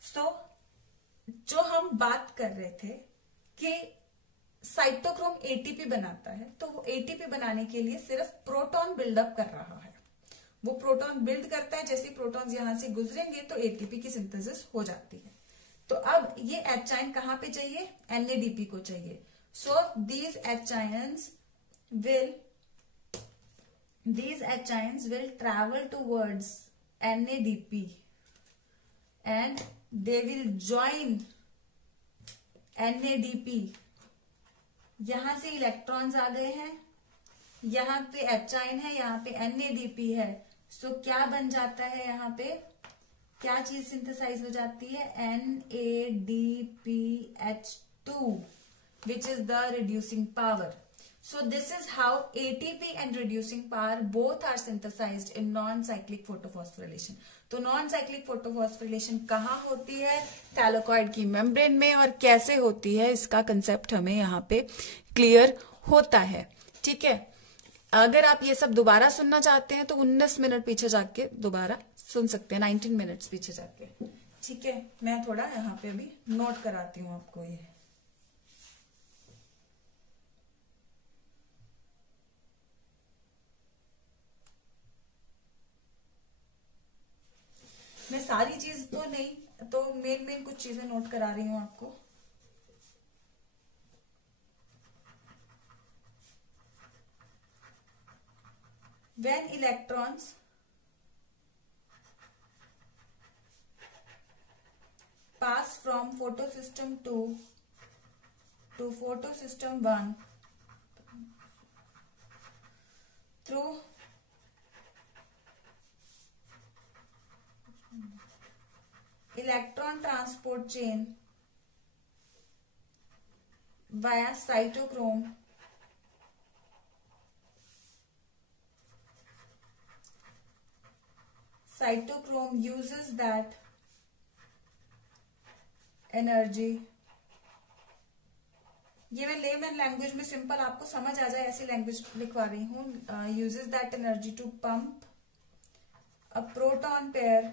तो जो हम बात कर रहे थे कि साइटोक्रोम एटीपी बनाता है, तो वो एटीपी बनाने के लिए सिर्फ प्रोटॉन बिल्डअप कर रहा है, वो प्रोटॉन बिल्ड करता है। जैसे प्रोटॉन्स यहां से गुजरेंगे तो एटीपी की सिंथेसिस हो जाती है। तो अब ये H आयन कहां पे चाहिए, NADP को चाहिए। सो these H ions will travel towards NADP and they will join NADP। यहां से इलेक्ट्रॉन्स आ गए हैं, यहाँ पे H आयन है, यहाँ पे NADP है। सो क्या बन जाता है, यहाँ पे क्या चीज सिंथेसाइज हो जाती है, NADPH2 which is the reducing power. So this is how ATP and reducing power both are synthesized in non-cyclic photophosphorylation. तो non-cyclic photophosphorylation कहाँ होती है, थैलेकॉइड की मेम्ब्रेन में, और कैसे होती है इसका कंसेप्ट हमें यहाँ पे क्लियर होता है। ठीक है, अगर आप ये सब दोबारा सुनना चाहते हैं तो 19 मिनट पीछे जाके दोबारा सुन सकते हैं, 19 मिनट्स पीछे जाके। ठीक है, मैं थोड़ा यहाँ पे अभी नोट कराती हूँ आपको। ये मैं सारी चीज तो नहीं, तो मेन कुछ चीजें नोट करा रही हूं आपको। When electrons pass from photosystem 2 to photosystem 1 through electron transport chain via cytochrome, cytochrome uses that energy, ये मैं लेमन लैंग्वेज में सिंपल आपको समझ आ जाए ऐसी लैंग्वेज लिखवा रही हूं. Uses that energy to pump a proton pair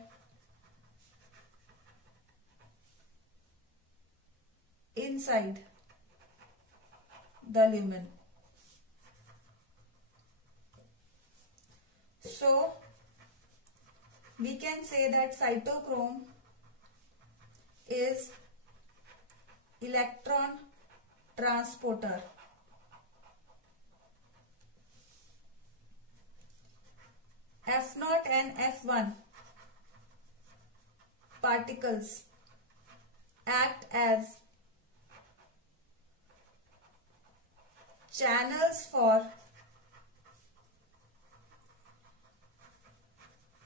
inside the lumen. So we can say that cytochrome is electron transporter. F0 and F1 particles act as channels for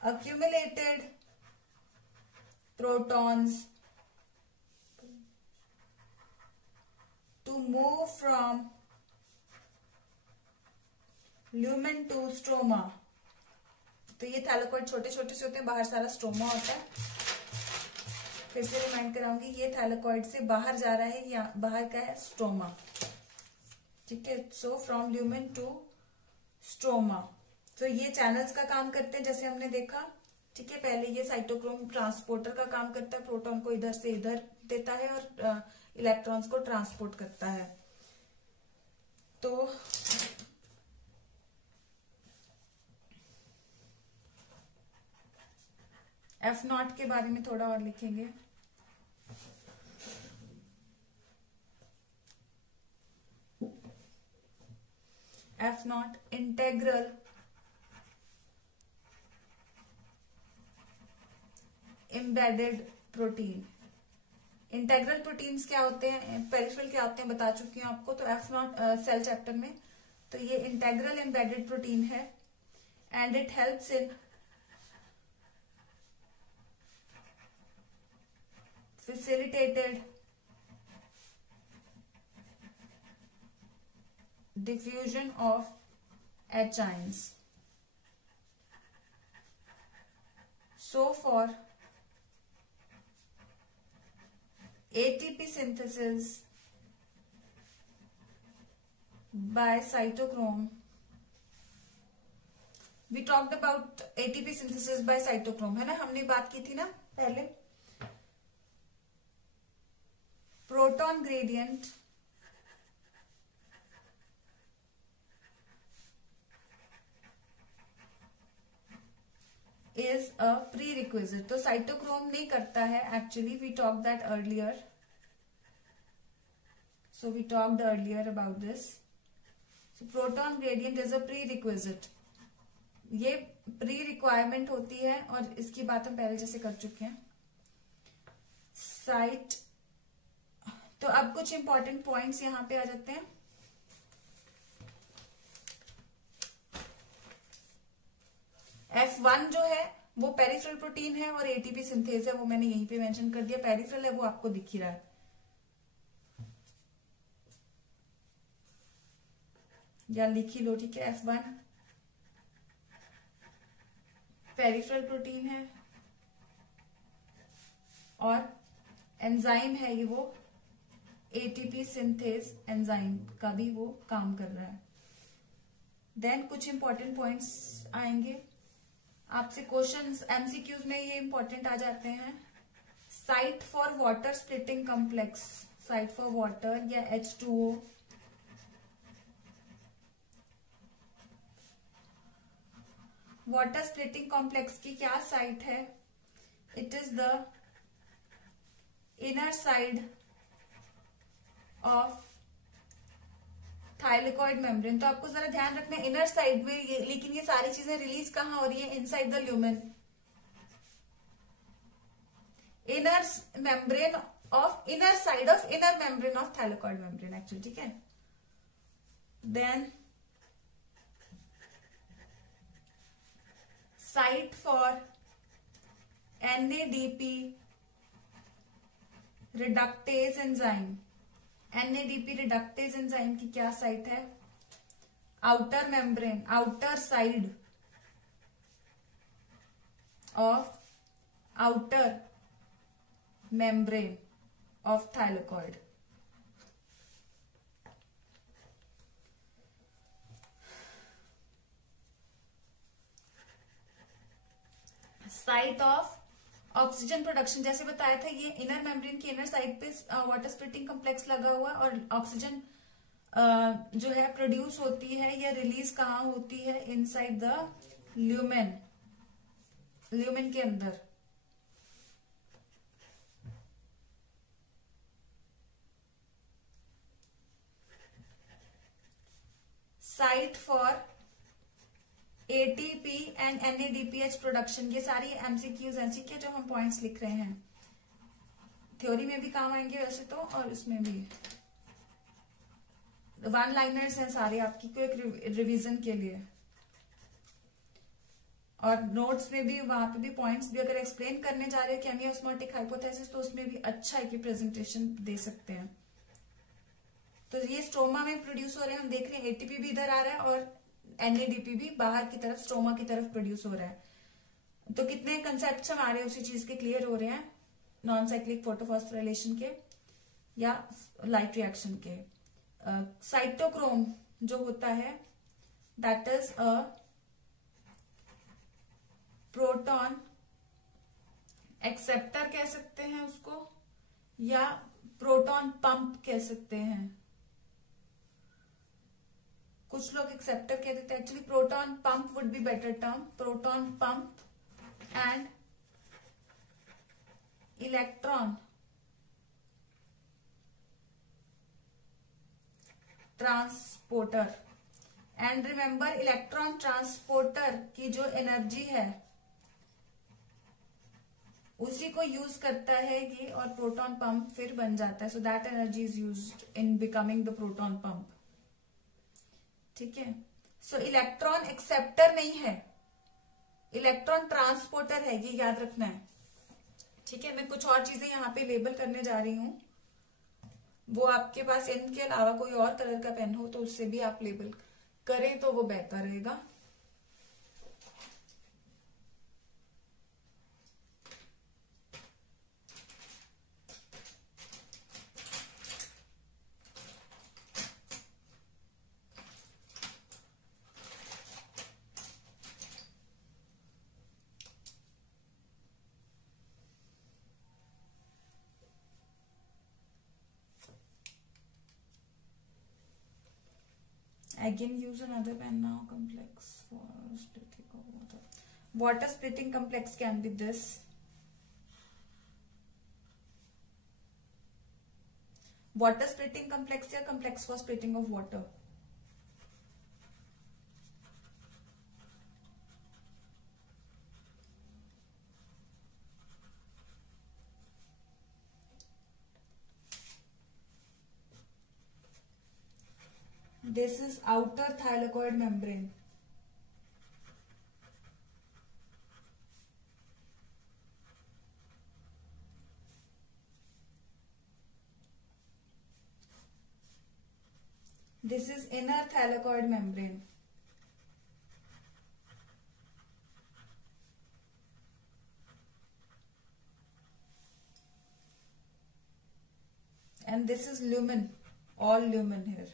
accumulated protons to move from lumen to stroma. तो ये thylakoid छोटे छोटे से होते हैं, बाहर सारा stroma होता है. फिर से रिमाइंड कराऊंगी, ये थैलेकॉइड से बाहर जा रहा है, या बाहर का है स्ट्रोमा. ठीक है. So from lumen to stroma. तो ये चैनल्स का काम करते हैं जैसे हमने देखा. ठीक है. पहले ये साइटोक्रोम ट्रांसपोर्टर का काम करता है, प्रोटॉन को इधर से इधर देता है और इलेक्ट्रॉन्स को ट्रांसपोर्ट करता है. तो F0 के बारे में थोड़ा और लिखेंगे. F0 integral embedded protein. Integral proteins क्या होते हैं, पेरिफेरल क्या होते हैं बता चुकी हूं आपको. तो F0 सेल चैप्टर में. तो ये इंटेग्रल एम्बेडेड प्रोटीन है and it helps in facilitated diffusion of H ions. So for ATP synthesis by cytochrome, we talked about ATP synthesis by cytochrome, है ना, हमने बात की थी ना पहले. Proton gradient is a prerequisite. तो साइटोक्रोम नहीं करता है actually. We talk that earlier. So we talked earlier about this. So proton gradient is a prerequisite. ये प्री रिक्वायरमेंट होती है और इसकी बात हम पहले जैसे कर चुके हैं. साइट. तो अब कुछ इंपॉर्टेंट पॉइंट्स यहां पे आ जाते हैं. F1 जो है वो पेरिफेरल प्रोटीन है और एटीपी सिंथेज है, वो मैंने यहीं पे मेंशन कर दिया. पेरिफेरल है वो आपको दिख ही रहा है. या लिख ही लो. ठीक है. F1 पेरिफेरल प्रोटीन है और एंजाइम है ये, वो एटीपी सिंथेज एंजाइम का भी वो काम कर रहा है. देन कुछ इंपॉर्टेंट पॉइंट्स आएंगे आपसे. क्वेश्चंस एमसीक्यूज में ये इंपॉर्टेंट आ जाते हैं. Site for water splitting complex, site for water या H2O. वाटर स्प्लिटिंग कॉम्प्लेक्स की क्या साइट है? It is the inner side of thylakoid membrane. तो आपको जरा ध्यान रखना है इनर साइड में ये, लेकिन ये सारी चीजें रिलीज कहां हो रही है? Inside the lumen. Inner membrane of inner side of inner membrane of thylakoid membrane actually. ठीक है. Then site for NADP reductase enzyme. NADP reductase enzyme की क्या साइट है? Outer membrane, outer side of outer membrane of thylakoid. Site of oxygen production, जैसे बताया था ये inner membrane की इनर साइड पे वाटर स्प्लिटिंग कॉम्प्लेक्स लगा हुआ है, और ऑक्सीजन जो है प्रोड्यूस होती है या रिलीज कहाँ होती है, इनसाइड द ल्यूमेन, ल्यूमेन के अंदर। Site for ATP and NADPH production, ये सारी एमसीक्यूज हैं, ठीक है, जो हम पॉइंट्स लिख रहे हैं, थ्योरी में भी काम आएंगे वैसे तो, और इसमें भी वन लाइनर्स हैं सारे आपकी क्विक रिवीजन के लिए, और नोट्स में भी वहां पे भी पॉइंट्स भी अगर एक्सप्लेन करने जा रहे हैं केमी ऑस्मोटिक हाइपोथेसिस, तो उसमें भी अच्छा है कि प्रेजेंटेशन दे सकते हैं। तो ये स्ट्रोमा में प्रोड्यूस हो रहे हैं, हम देख रहे हैं एटीपी भी इधर आ रहा है और एनएडीपी भी बाहर की तरफ स्ट्रोमा की तरफ प्रोड्यूस हो रहा है। तो कितने कंसेप्ट हमारे उसी चीज के क्लियर हो रहे हैं, नॉन साइक्लिक फोटोफॉस्फोराइलेशन के या लाइट रिएक्शन के। साइटोक्रोम जो होता है that is a proton acceptor कह सकते हैं उसको, या प्रोटॉन पंप कह सकते हैं। कुछ लोग एक्सेप्टर कह देते हैं, actually proton pump would be better term, proton pump and electron transporter. And remember electron transporter की जो एनर्जी है उसी को यूज करता है ये, और प्रोटॉन पंप फिर बन जाता है, so that energy is used in becoming the proton pump, ठीक है। सो इलेक्ट्रॉन एक्सेप्टर नहीं है, इलेक्ट्रॉन ट्रांसपोर्टर है, ये याद रखना है, ठीक है। मैं कुछ और चीजें यहाँ पे लेबल करने जा रही हूँ, वो आपके पास इनके अलावा कोई और कलर का पेन हो तो उससे भी आप लेबल करें तो वो बेहतर रहेगा। Again use another pen now. Complex for splitting of water. Water splitting complex can be this. Water splitting complex या complex for splitting of water. This is outer thylakoid membrane. This is inner thylakoid membrane. And this is lumen, all lumen here.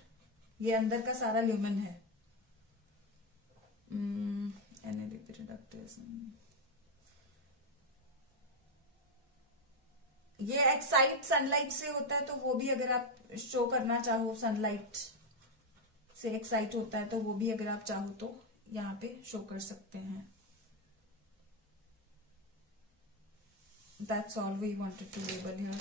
ये अंदर का सारा lumen है। NADP reductase, ये excite sunlight से होता है, तो वो भी अगर आप शो करना चाहो सनलाइट से एक्साइट होता है, तो वो भी अगर आप चाहो तो यहाँ पे शो कर सकते हैं। That's all we wanted to label here.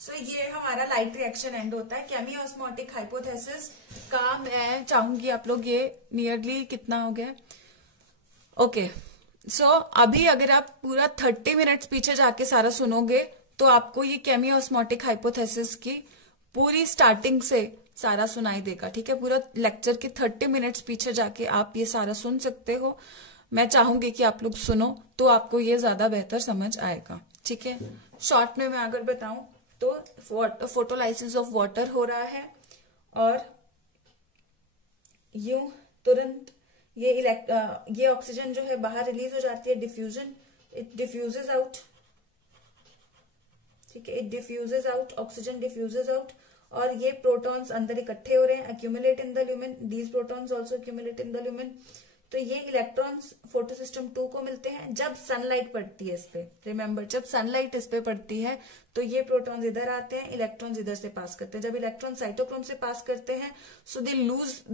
सो ये हमारा लाइट रिएक्शन एंड होता है। केमी ऑस्मोटिक हाइपोथेसिस का मैं चाहूंगी आप लोग ये नियरली कितना हो गया, ओके। सो अभी अगर आप पूरा 30 मिनट्स पीछे जाके सारा सुनोगे तो आपको ये केमी ऑस्मोटिक हाइपोथेसिस की पूरी स्टार्टिंग से सारा सुनाई देगा, ठीक है। पूरा लेक्चर के 30 मिनट्स पीछे जाके आप ये सारा सुन सकते हो। मैं चाहूंगी कि आप लोग सुनो तो आपको ये ज्यादा बेहतर समझ आएगा, ठीक है। शॉर्ट में मैं अगर बताऊं तो फोटोलाइसिस ऑफ वाटर हो रहा है, और यूं तुरंत ये ऑक्सीजन जो है बाहर रिलीज हो जाती है, डिफ्यूजन, इट डिफ्यूजेज आउट, ठीक है, it diffuses out, oxygen diffuses out, और ये प्रोटॉन्स अंदर इकट्ठे हो रहे हैं, accumulate in the lumen, these protons also accumulate in the lumen. तो ये इलेक्ट्रॉन्स फोटोसिस्टम 2 को मिलते हैं जब सनलाइट पड़ती है इस पे। रिमेंबर, जब सनलाइट इस पे पड़ती है तो ये प्रोटॉन्स इधर आते हैं, इलेक्ट्रॉन्स इधर से पास करते हैं। जब इलेक्ट्रॉन साइटोक्रोम से पास करते हैं, so they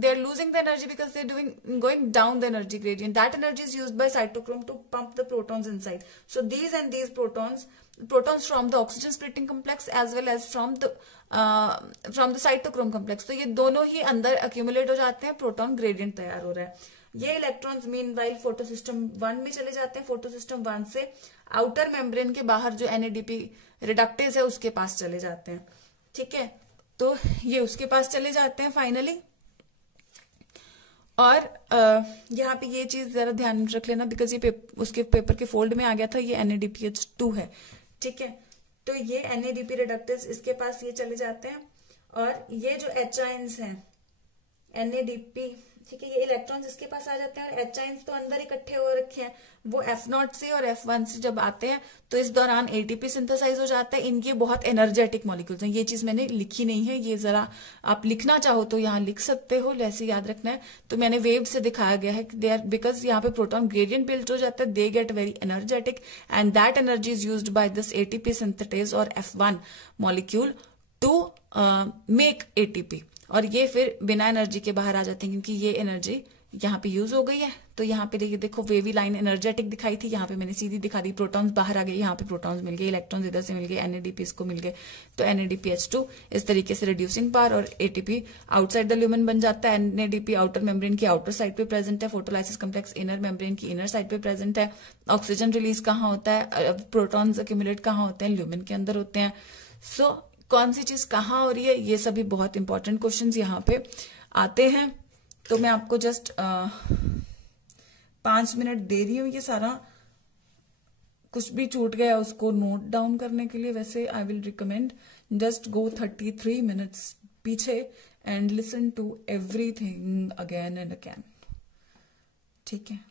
are losing the energy because they are going down the energy gradient. That energy is used by cytochrome to pump the protons inside. So these and these protons from the oxygen splitting complex as well as from the cytochrome complex। तो ये दोनों ही अंदर accumulate हो जाते हैं, proton gradient तैयार हो रहा है। ये इलेक्ट्रॉन्स मीनवाइल फोटोसिस्टम 1 में चले जाते हैं, फोटोसिस्टम 1 से आउटर मेम्ब्रेन के बाहर जो NADP रिडक्टेज है उसके पास चले जाते हैं, ठीक है। तो ये उसके पास चले जाते हैं फाइनली। और यहाँ पे ये चीज जरा ध्यान में रख लेना बिकॉज ये उसके पेपर के फोल्ड में आ गया था, ये NADPH2 है, ठीक है। तो ये NADP रिडक्टेज इसके पास ये चले जाते हैं, और ये जो H आयंस हैं NADP, ठीक है, ये इलेक्ट्रॉन्स इसके पास आ जाते हैं, और H आयंस तो अंदर इकट्ठे हो रखे हैं, वो F0 से और F1 से जब आते हैं तो इस दौरान ATP सिंथेसाइज हो जाता है। इनके बहुत एनर्जेटिक मॉलिक्यूल्स हैं। ये चीज मैंने लिखी नहीं है, ये जरा आप लिखना चाहो तो यहाँ लिख सकते हो, ऐसे याद रखना है। तो मैंने वेव से दिखाया गया है, दे आर बिकॉज यहाँ पे प्रोटॉन ग्रेडियंट बिल्ड हो जाता है, they get very energetic and that energy is used by this ATP synthetase और F1 molecule to make ATP, और ये फिर बिना एनर्जी के बाहर आ जाते हैं क्योंकि ये एनर्जी यहाँ पे यूज हो गई है। तो यहाँ पे देखो वेवी लाइन एनर्जेटिक दिखाई थी, यहाँ पे मैंने सीधी दिखा दी, प्रोटॉन्स बाहर आ गए, यहाँ पे प्रोटॉन्स मिल गए, इलेक्ट्रॉन्स इधर से मिल गए, NADP इसको मिल गए, तो NADPH2 इस तरीके से रिड्यूसिंग पावर, और ATP आउटसाइड द ल्यूमेन बन जाता है। NADP आउटर मेम्ब्रेन की आउटर साइड पे प्रेजेंट है, फोटोलाइसिस कम्प्लेक्स इनर मेम्ब्रेन की इनर साइड पे प्रेजेंट है। ऑक्सीजन रिलीज कहाँ होता है, प्रोटॉन्स एक्यूमुलेट कहाँ होते हैं, ल्यूमेन के अंदर होते हैं। सो कौन सी चीज कहाँ हो रही है, ये सभी बहुत इंपॉर्टेंट क्वेश्चंस यहाँ पे आते हैं। तो मैं आपको जस्ट 5 मिनट दे रही हूँ, ये सारा कुछ भी छूट गया उसको नोट डाउन करने के लिए। वैसे I will recommend just go 33 minutes पीछे and listen to everything again and again, ठीक है।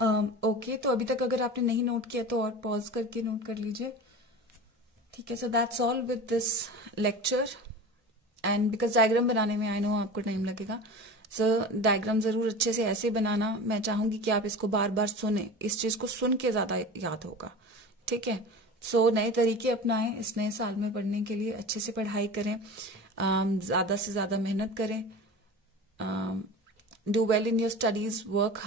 ओके, तो अभी तक अगर आपने नहीं नोट किया तो और पॉज करके नोट कर लीजिए, ठीक है। So that's all with this lecture, and because diagram बनाने में आई नो आपको टाइम लगेगा, सो डायग्राम जरूर अच्छे से ऐसे बनाना। मैं चाहूंगी कि आप इसको बार बार सुने, इस चीज को सुन के ज्यादा याद होगा, ठीक है। सो नए तरीके अपनाएं इस नए साल में पढ़ने के लिए, अच्छे से पढ़ाई करें, ज्यादा से ज्यादा मेहनत करें, do well in your studies, work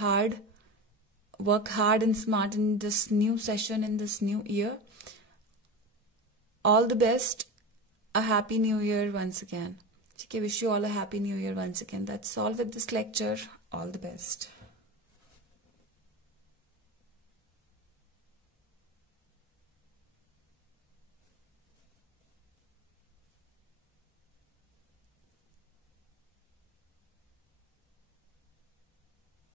hard and smart in this new session, in this new year. All the best. A happy new year once again. Okay, wish you all a happy new year once again. That's all with this lecture. All the best.